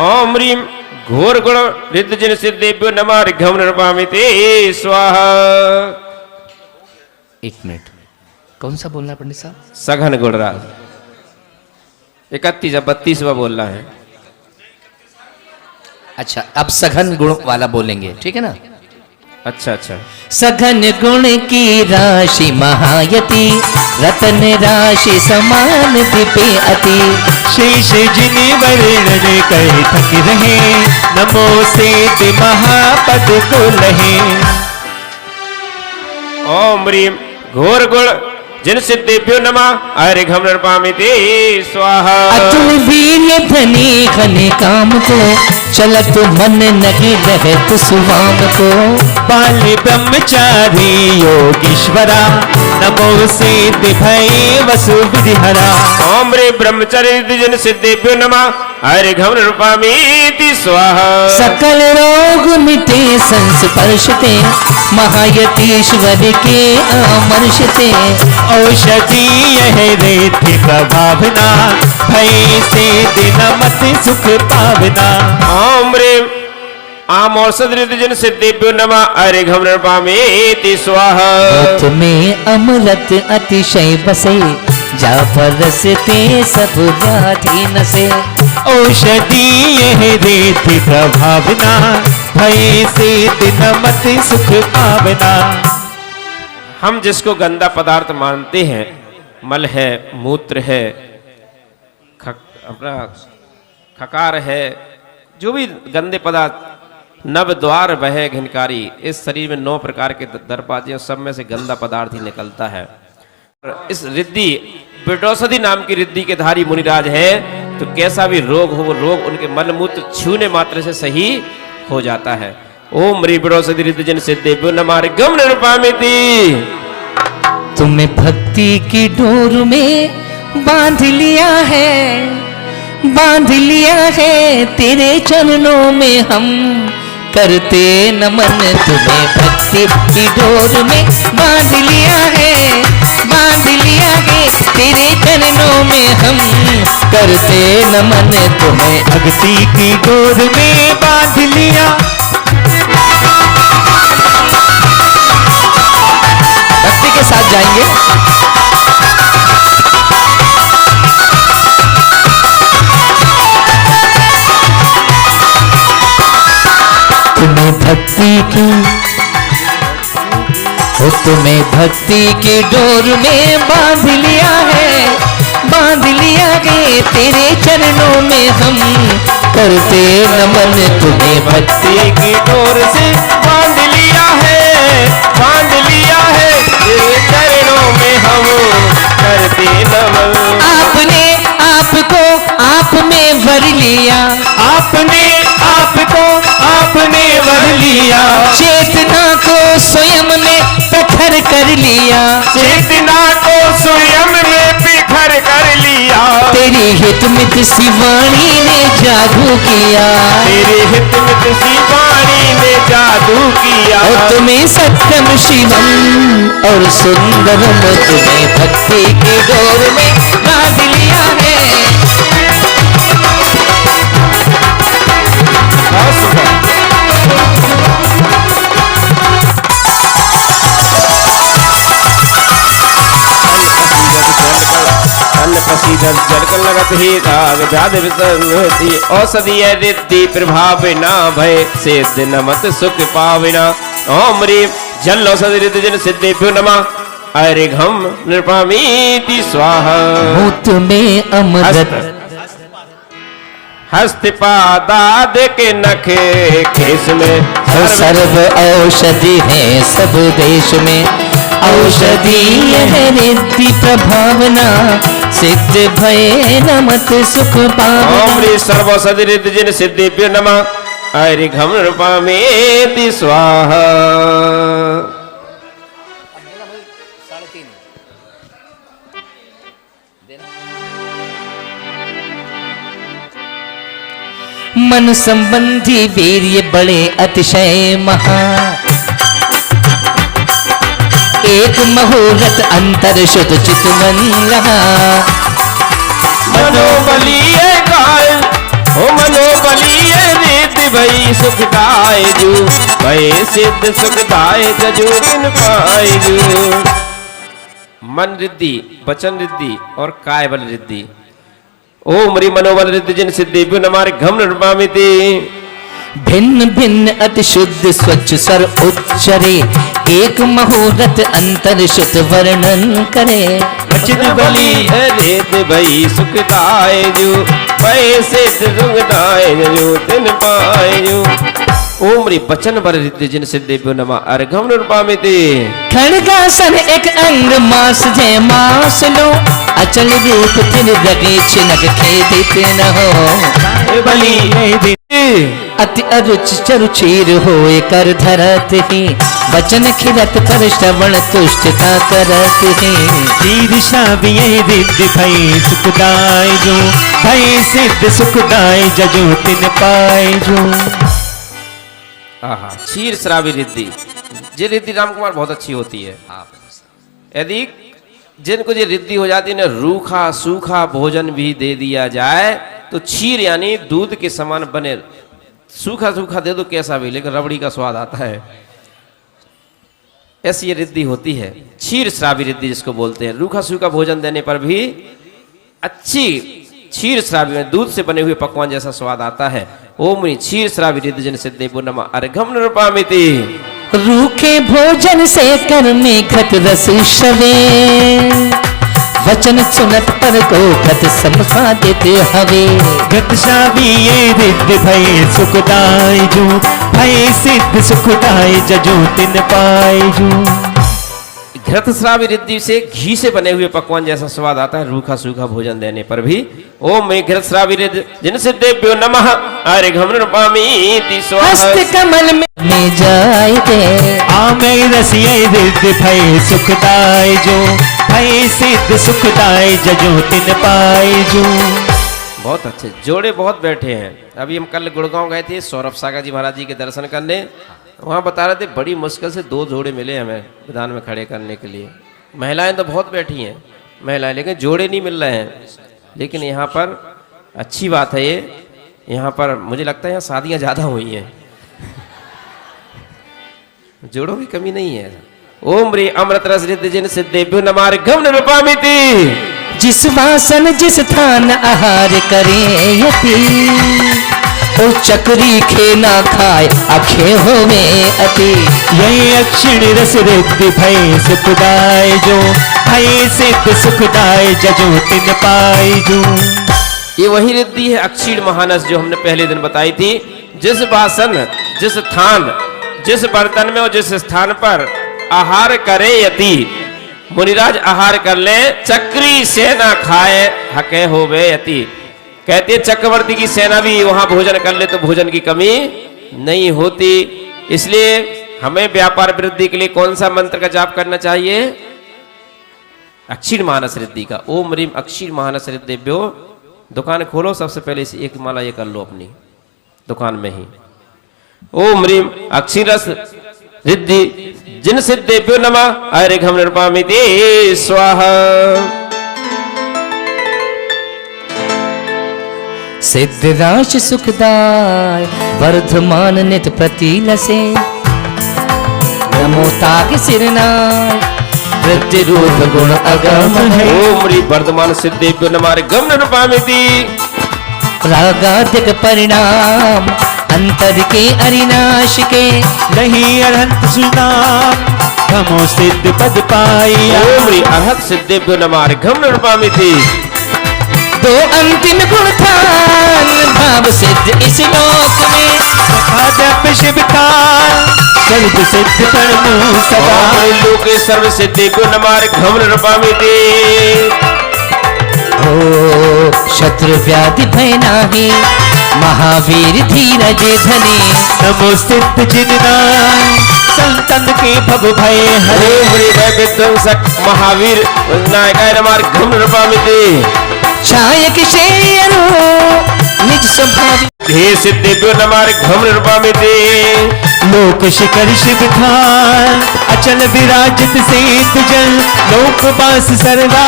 ओम ह्रीम घोर गुण रिद्ध जिन सिद्धेभ्यो नमः अर्घ्यं नृपामीति स्वाहा। 1 मिनट, कौन सा बोलना है पंडित साहब? सघन गुणराज 31 अब 32वां बोलना है। अच्छा, अब सघन गुण वाला बोलेंगे, ठीक है ना? अच्छा अच्छा। सघन गुण की राशि महायति, रतन राशि समान दिपे अति। शेष जिन वर्णन कर थक रहे, नमो से महापद को लहे। ओम ह्रीम घोर गुण जिन सिद्धेभ्यो नमः अर्घ्यं नृपामिते स्वाहा। अतुल वीर्य धनी घने काम को, चलत मन नहीं रहत सुवाम को। बाल ब्रह्मचारी योगीश्वरा, नमो से भय वसु विधिहरा। ओम रे ब्रह्मचर्य जिन सिद्धेभ्यो नमः अर्घ्यं नृपामिते स्वाहा। सकल रोग मिटे संस्पर्शते, महायतीश्वर के अमर्षते। औषधि यह रेति प्रभावना, भय से दिन मत सुख पावना। ओम रे आम औषधि जिन सिद्धेभ्यो नमः अर्घ्यं नृपामिते स्वाहा। में अमृत अतिशय बसे, जा परसते सब व्याधि नसे। औषधि यह रेति प्रभावना, भय से दिन मत सुख पावना। हम जिसको गंदा पदार्थ मानते हैं, मल है, मूत्र है, अपना खकार है, जो भी गंदे पदार्थ, नव द्वार बहे घिनकारी, इस शरीर में 9 प्रकार के दरवाजे, सब में से गंदा पदार्थ ही निकलता है। इस रिद्धि विडौषधि नाम की रिद्धि के धारी मुनिराज है, तो कैसा भी रोग हो, वो रोग उनके मल मूत्र छूने मात्र से सही हो जाता है। ओम ह्रीं विडौषधि रिद्धि जिन सिद्धेभ्यो नमः अर्घ्यं नृपामिते। तुम्हें भक्ति की डोर में बांध लिया है, बांध लिया है तेरे चरणों में हम करते नमन। तुम्हें भक्ति की डोर में बांध लिया है, बांध लिया है तेरे चरणों में हम करते नमन तुम्हें। भक्ति की डोर में बांध लिया, भक्ति के साथ जाएंगे। तुम्हें भक्ति की, हो तुम्हें भक्ति की डोर में बांध लिया है, बांध लिया है तेरे चरणों में हम करते नमन। तुम्हें भक्ति की डोर से बांध लिया है, बांध लिया है तेरे चरणों में हम करते नमन। आपने आपको आप में भर लिया, आपने आपको आपने वर लिया। चेतना को स्वयं में प्रखर कर लिया, चेतना को स्वयं में बिखर कर लिया। तेरी हित मित सी वाणी ने जादू किया, तेरे हित मित सी वाणी ने जादू किया। और तुम्हें सत्यम शिवम और सुंदरम, तुम्हें भक्ति की डोर में बांध लिया है। अन्न प्रसीदत जलकल लगत ही राग व्याध विसंहति। औषधीय रिद्धि प्रभाविना, भय सिद्ध नमत सुख पाविना। ओम ह्रीं जल औषधि रिद्धि जिन सिद्धेभ्यो नमः अर्घ्यं नृपामिते स्वाहा। मुत में अमृत हस्तपादाद के नखे केस में, सर्व औषधि है सब देश में। औषधि यह रिद्धि प्रभावना, सिद्ध भय नमत सुख पावना। ओम ह्रीं सर्वौषधि रिद्धि जिन सिद्धेभ्यो नमः अर्घ्यं नृपामिते स्वाहा। मन संबंधी वीर्य बड़े अतिशय महा, एक मुहूर्त अंतर शुद्ध चित मन रहा। मनोबलीय गाय हो मनोबलीय रिद्धि भई सुखदाय जू, भय सिद्ध सुखदाय जजू दिन पाए जू। मन रिद्धि, वचन रिद्धि और काय बल रिद्धि। ओम ह्रीं मनोबल रिद्धि जिन सिद्धेभ्यो नमः अर्घ्यं नृपामिते। भिन्न भिन्न अति शुद्ध स्वच्छ स्वर उच्चरे, एक मुहूर्त अंतर शुद्ध वर्णन करे। बचन बलि रिद भई सुखदाय जो, भय सिद्ध सुखदाय जो तिन पाए जो। ओम रे बचन बर रिद्ध जिन सिद्धेभ्यो नमः अर्घम नृपामिति। खड़गासन एक अंग मास जय मास लो, अचल रूप तिन रगे छिनक खेदित न हो। बलि अति अरुच चरुचीर होए कर धरत ही, वचन खिलत पर श्रवण तुष्टता करत ही। तीर श्रावी रिद्ध भई सुखदाय जो, भय सिद्ध सुखदाय जजो तिन पाए जो। आहा, क्षीर श्रावी रिद्धि, ये रिद्धि रामकुमार बहुत अच्छी होती है। यदि जिनको ये रिद्धि हो जाती है ना, रूखा सूखा भोजन भी दे दिया जाए तो क्षीर यानी दूध के समान बने। सूखा सूखा दे दो कैसा भी, लेकिन रबड़ी का स्वाद आता है। ऐसी ये रिद्धि होती है, क्षीर श्रावी रिद्धि जिसको बोलते हैं। रूखा सूखा भोजन देने पर भी अच्छी क्षीर श्रावी में दूध से बने हुए पकवान जैसा स्वाद आता है। ओम क्षीर श्रावी रिद्धि जिन सिद्धेभ्यो नमः अर्घम नृपामिति। रूखे भोजन से कर में घृत रस शवे, वचन सुनत पर को घृत संसादित हवे। घृत श्रावी रिद्ध भई सुखदाय जो, भय सिद्ध सुखदाय जजो तिन पाए जो। घृत श्रावी रिद्धि से घी से बने हुए पकवान जैसा स्वाद आता है रूखा सूखा भोजन देने पर भी। ओम घृत श्रावी रिद्धि जिन सिद्धेभ्यो नमः अर्घम नृपामिति स्वाहा। हस्त कमल में जाय दे, आमे रसिए रिद्ध भई सुखदाय जो, भय सिद्ध सुखदाय जजो तिन पाए जो। बहुत अच्छे जोड़े बहुत बैठे हैं। अभी हम कल गुड़गांव गए थे सौरभ सागर जी महाराज जी के दर्शन करने। वहाँ बता रहे थे बड़ी मुश्किल से 2 जोड़े मिले हमें मैदान में खड़े करने के लिए। महिलाएं तो बहुत बैठी हैं महिलाएं, लेकिन जोड़े नहीं मिल रहे हैं। लेकिन यहाँ पर अच्छी बात है ये, यहाँ पर मुझे लगता है यहाँ शादियाँ ज़्यादा हुई हैं, जोड़ों की कमी नहीं है। ओम रे अमृत रस रिद्धि जिन सिद्धेभ्यो नमः अर्घम नृपामिति। जिस वासन जिस थान आहार करे यति, ओ चक्री खे ना खाए अखे होवे अति। यही अक्षिण रस रिद्धि भय सुखदाय जो, भय सिद्ध सुखदाय जजो तिन पाए जो। ये वही रिद्धि है अक्षीण महानस जो हमने पहले दिन बताई थी। जिस वासन जिस थान जिस बर्तन में और जिस स्थान पर आहार करे यति, मुनिराज आहार कर ले, चक्री से ना खाए हके होवे यति। कहते हैं चक्रवर्ती की सेना भी वहां भोजन कर ले तो भोजन की कमी नहीं होती। इसलिए हमें व्यापार वृद्धि के लिए कौन सा मंत्र का जाप करना चाहिए? अक्षीण मानस रिद्धि का। ओम रीम अक्षीण मानस रिद्धिभ्यो। दुकान खोलो, सबसे पहले इसे एक माला ये कर लो अपनी दुकान में ही। ओम रीम अक्षीण रस रिद्धि जिन सिद्धेभ्यो नमः अर्घम नृपामिति स्वाहा। सिद्ध राश सुखदाय वर्धमान नित प्रतिलसे, नमो ताक सिरनाय वृत्ति रूप गुण अगम है। ओम री वर्धमान सिद्धेभ्यो नमः अर्घम नृपामिति। रागाधिक परिणाम अंतर के अरिनाश के, नहीं अरहंत सुनाम तमो सिद्ध पद पाया। ओम री अरहत सिद्धेभ्यो नमः अर्घम नृपामिति। दो अंतिम गुण थान भाव सिद्ध इस लोक में, जप शिव काल सर्व सिद्ध परमो सदा। लोके सर्व सिद्धेभ्यो नमः अर्घम नृपामिति। हो शत्रु व्याधि भय नाही, महावीर धीरज धनी। नमो सिद्ध जिनना संतन के भव भय हरे। ओम री भय विध्वंसक महावीर नायकाय नमः अर्घम नृपामिति। छायक शेयरो निज स्वभाव, हे सिद्धेभ्यो नमः अर्घम नृपामिति। लोक शिखर शिव थान अचल विराजित सेत जल, लोक बास सरदा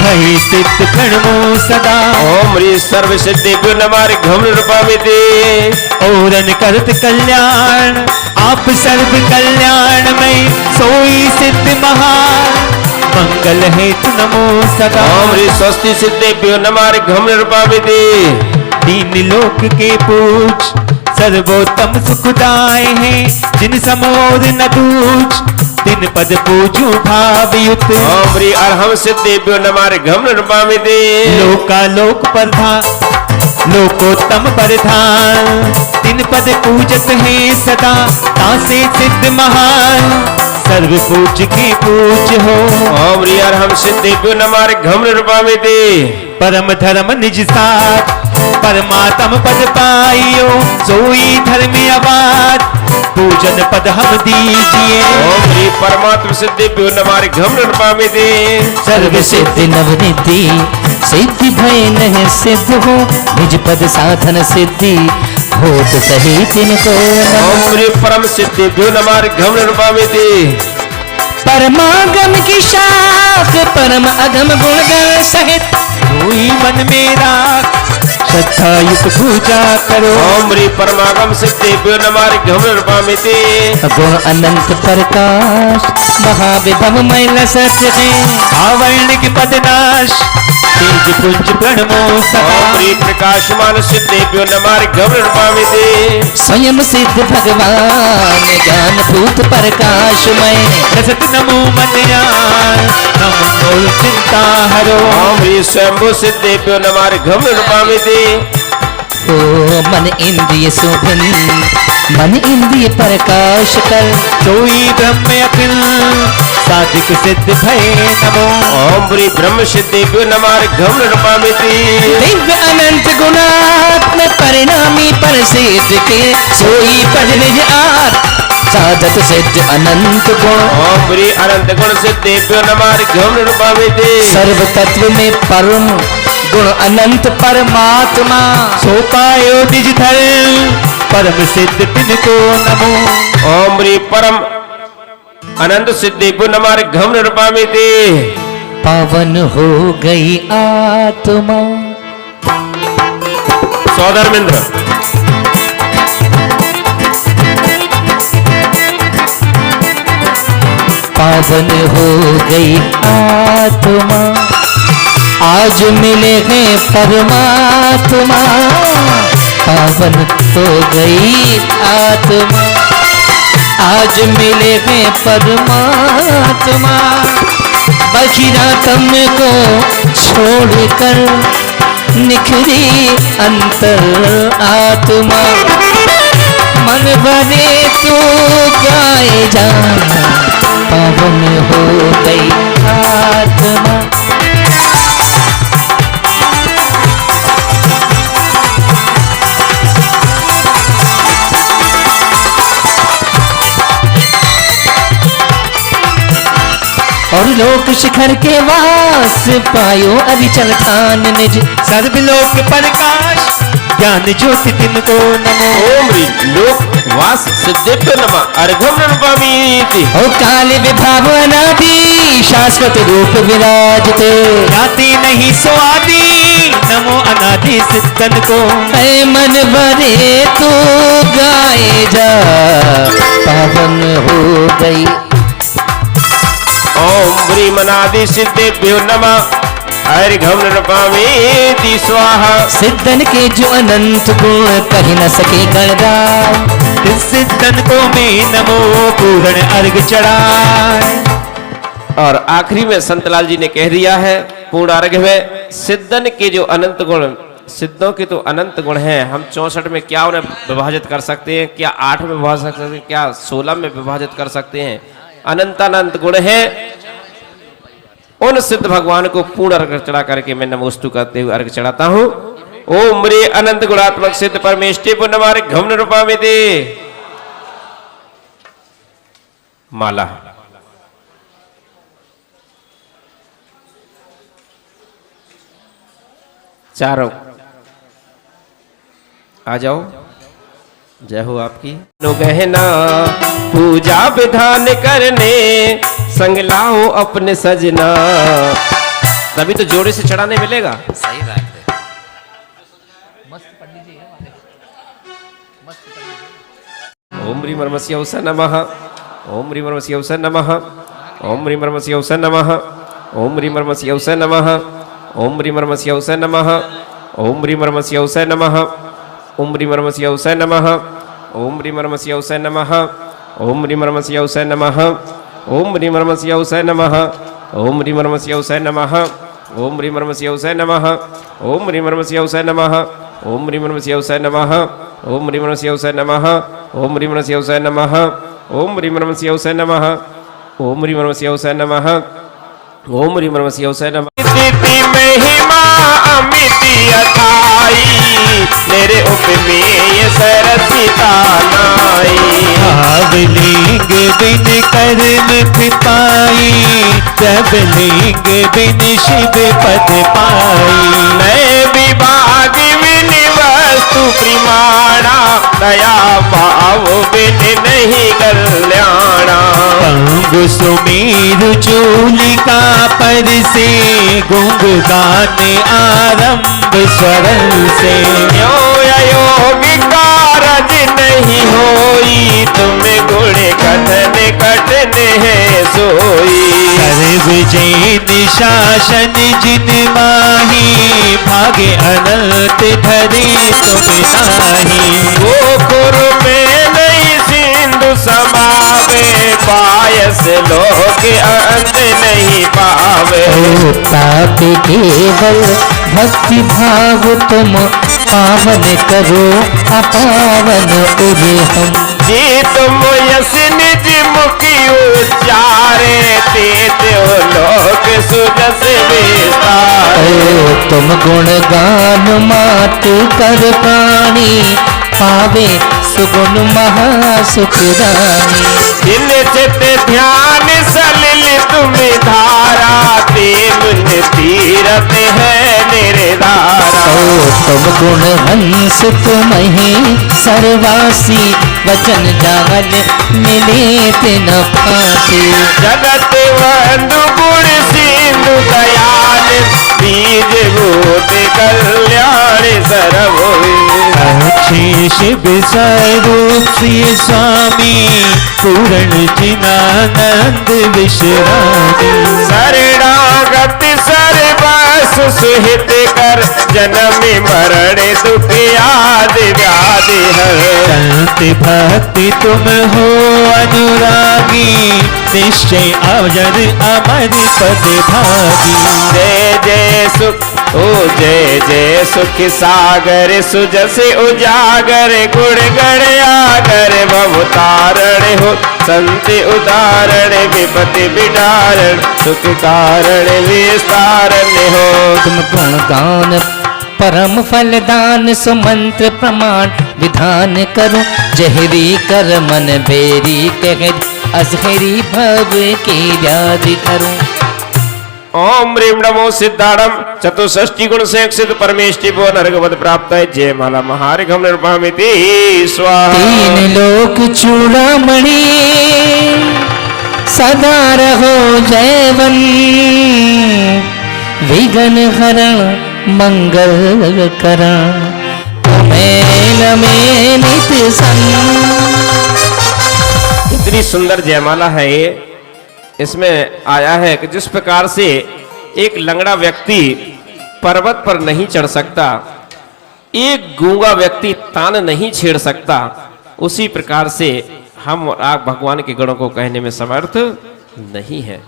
भय सिद्ध प्रणमो सदा। ओम ह्री सर्व सिद्धेभ्यो नमः अर्घम नृपामिति। औरन करत कल्याण आप सर्व कल्याण में, सोई सिद्ध महान मंगल हेतु नमो सदा। ओम ह्री स्वस्ति सिद्धेभ्यो नमः अर्घम नृपामिति। दीन लोक के पूज सर्वोत्तम सुखदाय हैं जिन समोर न दूज तिन पद पूजू भावयुत ओम ह्री अर्हम सिद्धेभ्यो नमः घम नृपामिते लोकालोक प्रधान लोकोत्तम प्रधान तिन पद पूजत है सदा तासे सिद्ध महान सर्व पूज के पूज हो ओम ह्री अर्हम सिद्धेभ्यो नमः घम नृपामिते परम धर्म निज साथ परमात्म पद पाइयो सोई धर्म आबाद पूजन पद हम दीजिए ओम ह्री परमात्म सिद्धेभ्यो नमः घम नृपामिते सर्व सिद्धि नवनिधि सिद्धि भय नहीं सिद्ध हो निज पद साधन सिद्धि होत सही तिनको नमः। ओम ह्री परम सिद्धेभ्यो नमः घम नृपामिते परमागम की शाख परम अगम गुणगण सहित कोई मन मेरा श्रद्धा युक्त पूजा करो ओम ह्री परमागम सिद्धेभ्यो नमः घम नृपामिते गुण अनंत प्रकाश महाविभव मैल सत्य है आवरण के पदनाश तेज पुंज प्रणमो सदा ओम ह्री प्रकाशमान सिद्धेभ्यो नमः घम नृपामिते स्वयं सिद्ध भगवान ज्ञान भूत प्रकाशमय रसत नमो मनयान नमो चिंता हरो ओम ह्री स्वयंभू सिद्धेभ्यो नमः घम नृपामिते ओ मन इंद्रिय शोभन मन इंद्रिय प्रकाश कर सोई ब्रह्म अखिल साधिक सिद्ध भय नमो ओम ह्री ब्रह्म सिद्धेभ्यो नमः घम नृपामिते दिव्य अनंत गुणात्म परिणामी पर सिद्ध के सोई पद निज आत साधत सिद्ध अनंत गुण ओम ह्री अनंत गुण सिद्धेभ्यो नमः घम नृपामिते सर्व तत्व में परम गुण अनंत परमात्मा सो पायो निज धर्म परम सिद्ध तिनको नमो ओम ह्री परम अनंत सिद्धेभ्यो नमः घम नृपामिते पावन हो गई आत्मा सौधर्मेंद्र पावन हो गई आत्मा आज मिले हैं परमात्मा पावन हो गई आत्मा आज मिले हैं परमात्मा बखिरा तम को छोड़कर निखरी अंतर आत्मा मन भरे तू गाए जाना पावन हो गई आत्मा और लोक शिखर के वास पायो अविचल ठान निज सर्वलोक प्रकाश ज्ञान ज्योति तिनको नमो ओम ह्री लोक वास सिद्धेभ्यो नमः अर्घम नृपामिते ओ काल विभाव अनादि शाश्वत रूप विराजते जाति नहीं सो आदि नमो अनादि सिद्धन को ऐ मन भरे तू गाए जा पावन हो गई ओम ह्री मनादि सिद्धेभ्यो नमः अर्घम नृपामिते स्वाहा सिद्धन के जो अनंत गुण कही न सके गणराज इस सिद्धन को मैं नमो पूर्ण अर्घ चढ़ाए और आखिरी में संतलाल जी ने कह दिया है पूर्ण अर्घ में सिद्धन के जो अनंत गुण सिद्धों के तो अनंत गुण हैं हम 64 में क्या उन्हें विभाजित कर सकते हैं क्या 8 में विभाजित कर सकते हैं क्या 16 में विभाजित कर सकते हैं अनंत गुण हैं उन सिद्ध भगवान को पूर्ण अर्घ चढ़ा करके मैं नमोस्तु करते हुए अर्घ चढ़ाता हूं ओम ह्री अनंत गुणात्मक सिद्ध परमेष्टि नमः घम नृपामिते माला चारों आ जाओ जय हो आपकी गहना पूजा विधान करने संग लाओ अपने सजना तभी तो जोड़े से चढ़ाने मिलेगा सही बात है। मस्त पंडित जी है हमारे। ओम ह्रीं परमस्यौस नमः ओम ह्रीं परमस्यौस नमः ओम ह्रीं परमस्यौस नमः ओम ह्रीं परमस्यौस नमः ओम ह्रीं परमस्यौस नमः ओम ह्रीं परमस्यौस नमः ओम ह्रीं परमशिवसे नमः ओम ह्रीं परमशिवसे नमः ओम ह्रीं परमशिवसे नमः ओम ह्रीं परमशिवसे नमः ओम ह्रीं परमशिवसे नमः ओम ह्रीं परमशिवसे नमः ओम ह्रीं परमशिवसे नमः ओम ह्रीं परमशिवसे नमः ओम ह्रीं परमशिवसे नमः ओम ह्रीं परमशिवसे नमः ओम ह्रीं परमशिवसे नमः ओम ह्रीं परमशिवसे नमः ओम ह्रीं परमशिवसे नमः। स्थिति महिमा अमिति अथाई मेरे उपमेय सरसिता नाई। भावलिंग बिन कर्म कृपाई जब लिंग बिन शिव पद पाई। मैं विभाग बिन वस्तु प्रमाणा दया भाव बिन नहीं कल्याणा। पंग सुमेरु चूलिका पर से गुंग गान आरंभ स्वरल से। यो योग कारज नहीं होई तुम गुण कथन कठिन है सोई। सर्व जैन शासन जिन माही भागे अनंत धरे तुम नाही। गोकुर में नहीं सिंधु समावे पायस लोक अंत नहीं पावे। पाप केवल भक्ति भाव तुम पावन करो अपावन उरे हम। जी तुम यस निज मुखी उच्चारे ते लोक सुजस विस्तारे। तुम गुण गान मात कर प्राणी पावे सुगुण महासुख रानी। जिन चित ध्यान सलिल तुम धारा ते मुन तीरथ है निर्धारा। तुम गुण हंस तुम ही सर्वासी वचन जान मिले तिन फाते। जगत बंधु गुण सिंधु दयाल बीज भूत कल्याण सरवोई। अच्छे शिव स्वरूप श्री स्वामी पूर्ण जिनानंद विश्रामी। शरणागत सर्वस सुहित कर जन्म मरण दुख आदि व्याधि हर। संत भक्ति तुम हो अनुरागी निश्चय अजर अमर पद भागी। जय जय सुख ओ जय जय सुख सागर सुजस उजागर गुण गण आगर भवतारण हो संत उदाहरण विपति विदारण सुख कारण विस्तारण हो। तुम गुण गान परम फलदान सुमंत्र प्रमाण विधान करो जहरी कर मन बेरी कह असहरी भव की याद करो। ओम ह्रीं नमो सिद्धाणम चतुष्षष्टि गुण से सिद्ध परमेष्टि भो नरगवत प्राप्त है जय माला महारिघम निर्भामिति स्वाहा। तीन लोक चूड़ामणि सदा रहो जयवन विघ्न हरण मंगल करण तुम्हें नमे नित सन। इतनी सुंदर जयमाला है ये। इसमें आया है कि जिस प्रकार से एक लंगड़ा व्यक्ति पर्वत पर नहीं चढ़ सकता, एक गूंगा व्यक्ति तान नहीं छेड़ सकता, उसी प्रकार से हम और आप भगवान के गुणों को कहने में समर्थ नहीं है।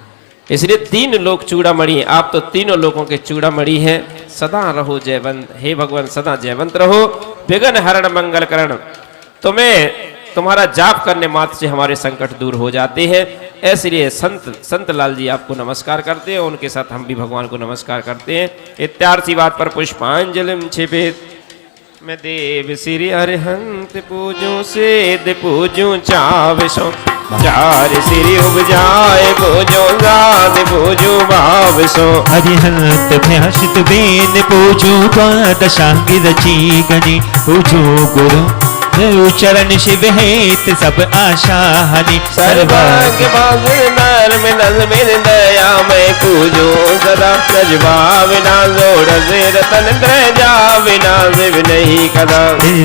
इसलिए तीन लोक चूड़ामणि, आप तो तीनों लोगों के चूड़ामणि हैं। सदा रहो जयवंत, हे भगवान सदा जयवंत रहो। विघ्न हरण मंगल करण, तुम्हें तुम्हारा जाप करने मात्र से हमारे संकट दूर हो जाते हैं। इसलिए संत लाल जी आपको नमस्कार करते हैं, उनके साथ हम भी भगवान को नमस्कार करते हैं। इत्यार्सी बात पर पुष्पांजलि छिपेत मैं देव श्री अरिहंत पूजूं सेद पूजूं चावसो चार श्री उपजाए पूजो दाद पूजो भावसो। अरिहंत भ्यासित बेन पूजो द्वादशांगी रची गणी पूजो गुरु चरण शिव हेत सब आशा हानि सर्वांग बाजुर नर में नजमिन दया मैं पूजो सदा नजवा विना जोड़ से रतन त्रजा विना शिव नहीं कदा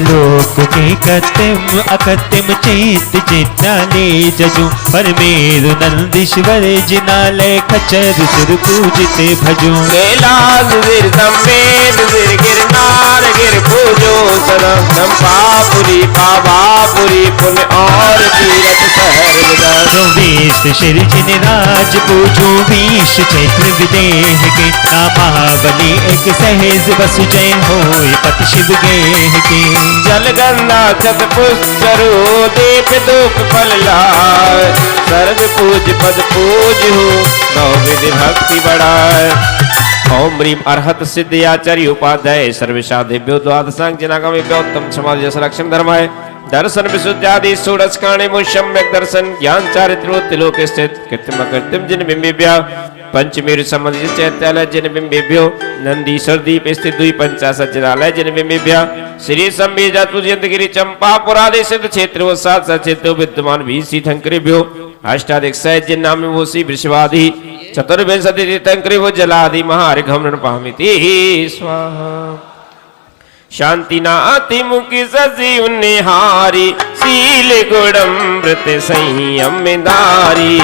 लोक के कतिम अकतिम चेत चेताले जजू परमेरु नंदीश्वर जिनालय खचर सुर पूजित भजू कैलाश गिर संवेद गिर गिरनार गिर पूजो सदा चंपापुरी पावापुरी पुण्य और तीरथ शहर विदा जो विष श्री जिन राज पूजो विष चैत्र विदेह के नामावली एक सहज बसु जय होय पति शिव गेह के जल गंगा छत पुष्प सरो दीप धूप फल लाय सर्व पूज पद पूज हो नौ विधि भक्ति बढ़ाए ओम ह्रीम अर्हत सिद्धि आचार्य उपाध्याय सर्वशादिभ्यो द्वादशांग जनागमेभ्यो उत्तम समाज लक्ष्म धर्माय दर्शन विशुद्धादि षोडश काणे सम्यक दर्शन ज्ञान चारित्रोत्ति लोक स्थित कृत्रिम कृत्रिम जिन बिंबिभ्य पंचमेरु संबंधित चैत्यालय जिन बिंबिभ्यो नंदीश्वर दीप स्थित द्वि पंचाशत जनालय जिन बिंबिभ्य श्री संबीजा तुजयंतगिरी चंपापुरादि सिद्ध क्षेत्र सात क्षेत्र विद्यमान भी सीथंकरिभ्यो अष्टाधिक सह जिन नाम वोसी वृषवादि चतुर्विंशति तीर्थंकरि वो जलादि महार्घम नृपामिति स्वाहा शांति नाति मुखी सजीव निहारी शील गुणमृत संयम धारी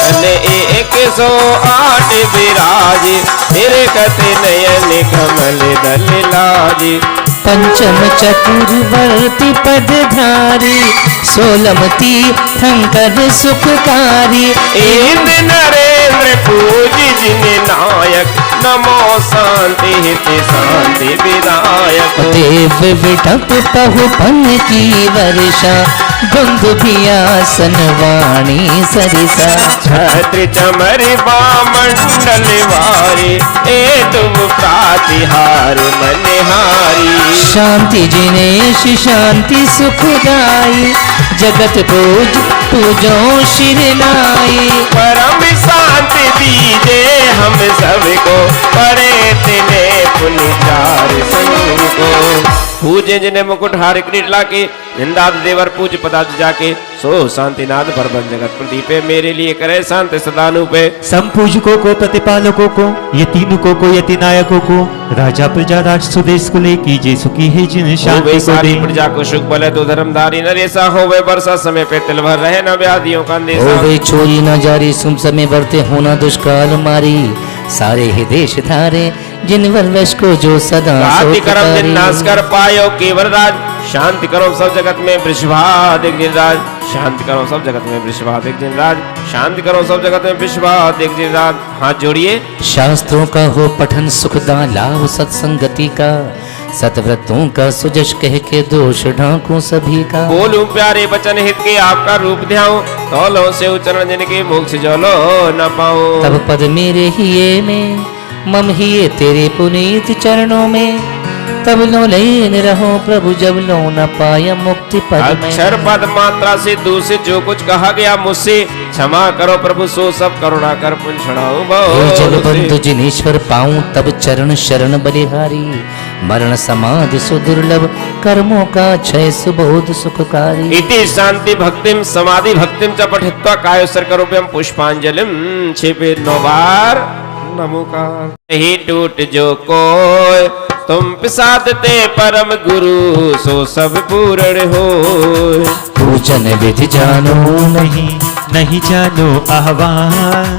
अने 108 विराज तेरे कते नयन कमल दल लाजी पंचम चतुर्वर्ती पदधारी सोलमती थंकर सुखकारी इंद्र नरेंद्र पूजी जिन नायक नमो शांति हित शांति विदायक देव विटप पहुपन की वर्षा गंग भियासन वाणी सरिसा छत्र चमर बामंडल वारी ए तुम प्रातिहार मनहारी शांति जिनेश शांति सुखदाई जगत पूज पूजो शिरनाई परम शांति दीजे हम सबको परे तिने पुण्य चार संग को पूजे जिन्हें मुकुट हार किरीट लाके निंदाद देवर पूज पदार्थ जाके सो शांतिनाथ परबन जगत प्रदीपे मेरे लिए करे शांत सदानुपे संपूजकों को प्रतिपालकों को यतीनुकों को यति नायकों को राजा प्रजा राज सुदेश को ले कीजिए सुखी है जिन शांति को सारी दे प्रजा को सुख बले तो धर्मधारी नरेसा होवे वर्षा समय पे तिल भर रहे न व्याधियों का अंदेशा होवे चोरी न जारी सुम समय बरते होना दुष्काल मारी सारे ही देश धारे जिन वश को जो सदा राति करम दिन नाश कर पायो केवल राज शांति करो सब जगत में वृषभादिक दिन राज शांति करो सब जगत में वृषभादिक दिन राज शांति करो सब जगत में वृषभादिक दिन राज हाथ जोड़िए शास्त्रों का हो पठन सुखदा लाभ सत्संगति का सतव्रतों का सुजश कह के दोष ढांकू सभी का बोलूं प्यारे वचन हित के आपका रूप ध्याऊं तौलों से उच्चारण जिनके मोक्ष जलो न पाऊं तब पद मेरे हिये में मम हिये तेरे पुनीत चरणों में तब लो लीन रहो प्रभु जब लो न पाया मुक्ति पद में अक्षर पद मात्रा से दूसरे जो कुछ कहा गया मुझसे क्षमा करो प्रभु सो सब करुणा कर पुंछणाऊं हे जग बहु बंधु जिनेश्वर पाऊं तब चरण शरण बलिहारी मरण समाधि सुदुर्लभ कर्मों का क्षय सुबोध सुखकारी इति शांति भक्तिम समाधि भक्तिम च पठित्वा कायोसर करोप्यम पुष्पांजलिम छिपे 9 बार नमोकार ही टूट जो कोय तुम पिसादते परम गुरु सो सब पूर्ण हो पूजन विधि जानो नहीं नहीं जानो आह्वान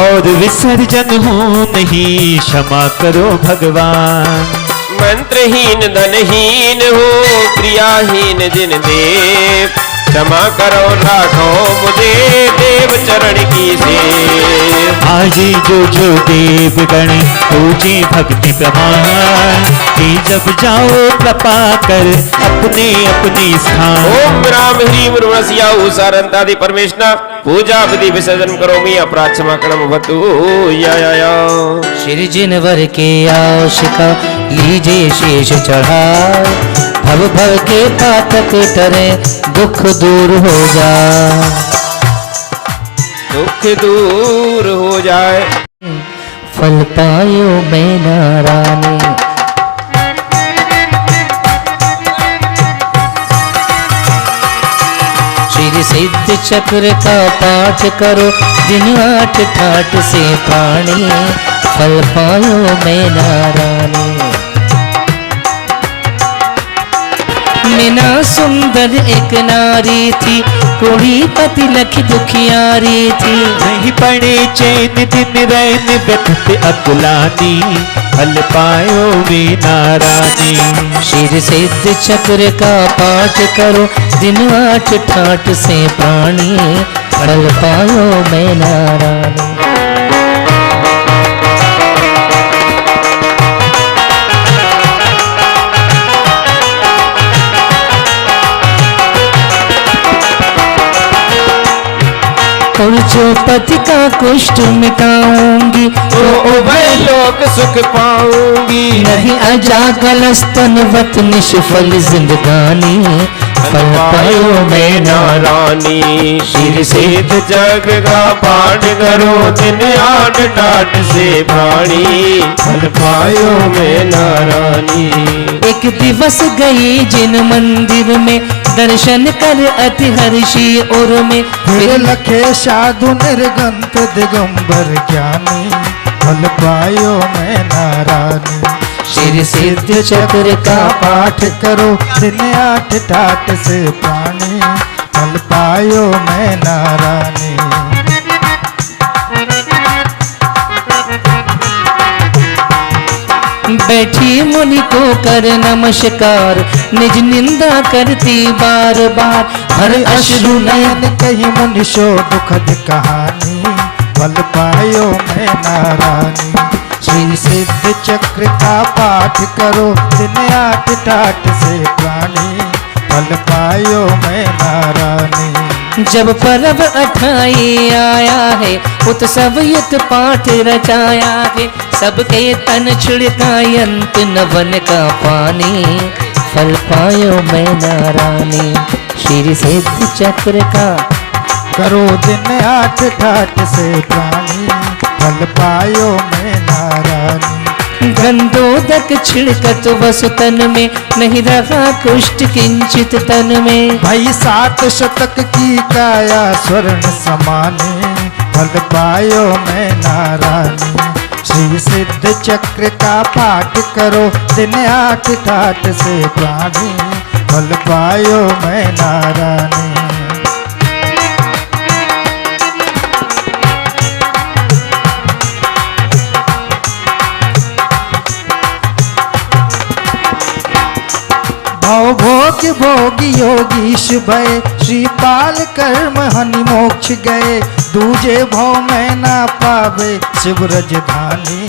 और विसर्जन हो नहीं क्षमा करो भगवान मंत्रहीन धनहीन हो क्रियाहीन जिन देव क्षमा करो राखो मुझे देव चरण की सेव आज जो देव गण पूजे भक्ति प्रमाण कि जब जाओ कृपा कर अपने अपने स्थान ओम राम ह्रीम रुणसिया उसारंतादि परमेशना पूजा विधि विसर्जन करो मी अपराध क्षमा करम वतु या श्री जिनवर के आशिका लीजे शेष चढ़ाए भव भव के पातक टरे दुख दूर हो जाए दुख दूर हो जाए फल पायो मैं नारायण चक्र का पाठ करो, दिन 8 ठाट से प्राणी, फल पायो मैं नारायणी। मीना सुंदर एक नारी थी, कोड़ी पति लख दुखियारी थी। नहीं पड़े चैन दिन रैन व्यथित अकुलानी, फल पायो मीना रानी। शिर सिद्ध चक्र का पाठ करो, दिन 8 ठाट से प्राणी, फल पायो मैं नारायणी। और जो पति का कुष्ठ मिटाऊंगी, तो उभय लोक सुख पाऊंगी। नहीं अजागल स्तनवत निष्फल जिंदगानी, फल पायो मैं नारायणी। शिर सिद्ध चक्र का पाठ करो, दिन 8 ठाट से प्राणी, फल पायो मैं नारायणी। एक दिवस गई जिन मंदिर में, दर्शन कर अति हर्षी और में। फिर लखे साधु निर्गंत दिगंबर ज्ञानी, फल पायो मैं नारायणी। शिर सिद्ध चक्र का पाठ करो, दिन 8 ठाट से प्राणी, फल पायो मैं नारायणी। बैठी मुनि को कर नमस्कार, निज निंदा करती बार बार। हर अश्रु नयन कही मुनिषो दुखद कहानी, फल पायो मैं नारायणी। श्री सिद्ध चक्र का पाठ करो, दिन 8 ठाट से प्राणी, फल पायो मैं नारायणी। जब पर्व 28 आया है, उत्सव युत पाठ रचाया है। सबके तन छिड़का अंत नवन का पानी, फल पायो मैं नारायणी। श्री सिद्ध चक्र का करो, दिन 8 ठाट से प्राणी, फल पायो मैं नारायणी। गंधोदक छिड़कत वस तन में, नहीं रहा कुष्ठ किंचित तन में। भाई 7 शतक की काया स्वर्ण समाने, फल पायो मैं नारायणी। श्री सिद्ध चक्र का पाठ करो, दिन 8 ठाट से प्राणी, फल पायो मैं नारायणी। भोग भोग योगीश भय, श्रीपाल कर्म हनि मोक्ष गए। दूजे भव में ना पावे शिव रजधानी,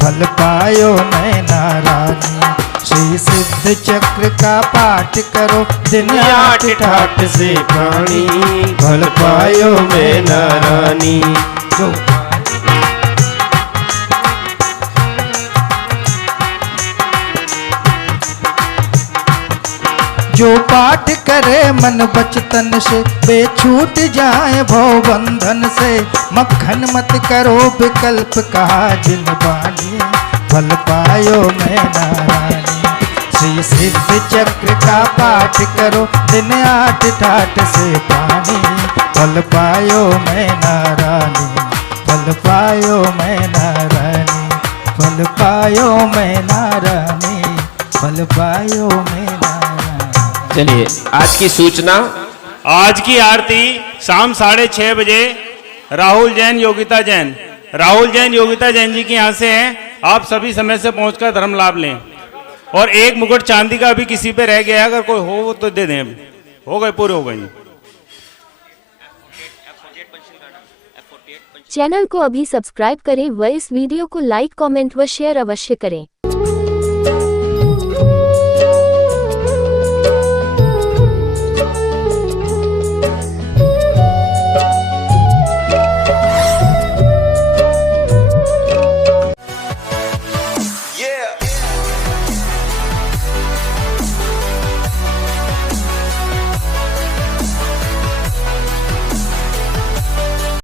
फल पायो मैं नारायणी। श्री सिद्ध चक्र का पाठ करो, दिन 8 ठाट से प्राणी, फल पायो मैं नारायणी। जो पाठ करे मन बचतन से, बेछूट जाए भव बंधन से। मक्खन मत करो विकल्प कहा जिन बानी, फल पायो मैं नारायणी। श्री सिद्ध चक्र का पाठ करो, दिन 8 ठाट से प्राणी, फल पायो मैं नारायणी। फल पायो मैं नारायणी, फल पायो मैं नारायणी, फल पायो मैं नारायणी। चलिए आज की सूचना। आज की आरती शाम 6:30 बजे राहुल जैन योगिता जैन, राहुल जैन योगिता जैन जी के यहाँ से है। आप सभी समय से पहुंचकर धर्म लाभ लें। और एक मुकुट चांदी का भी किसी पे रह गया, अगर कोई हो तो दे दें। हो गए, पूरे हो गए। चैनल को अभी सब्सक्राइब करें व इस वीडियो को लाइक कमेंट व शेयर अवश्य करें।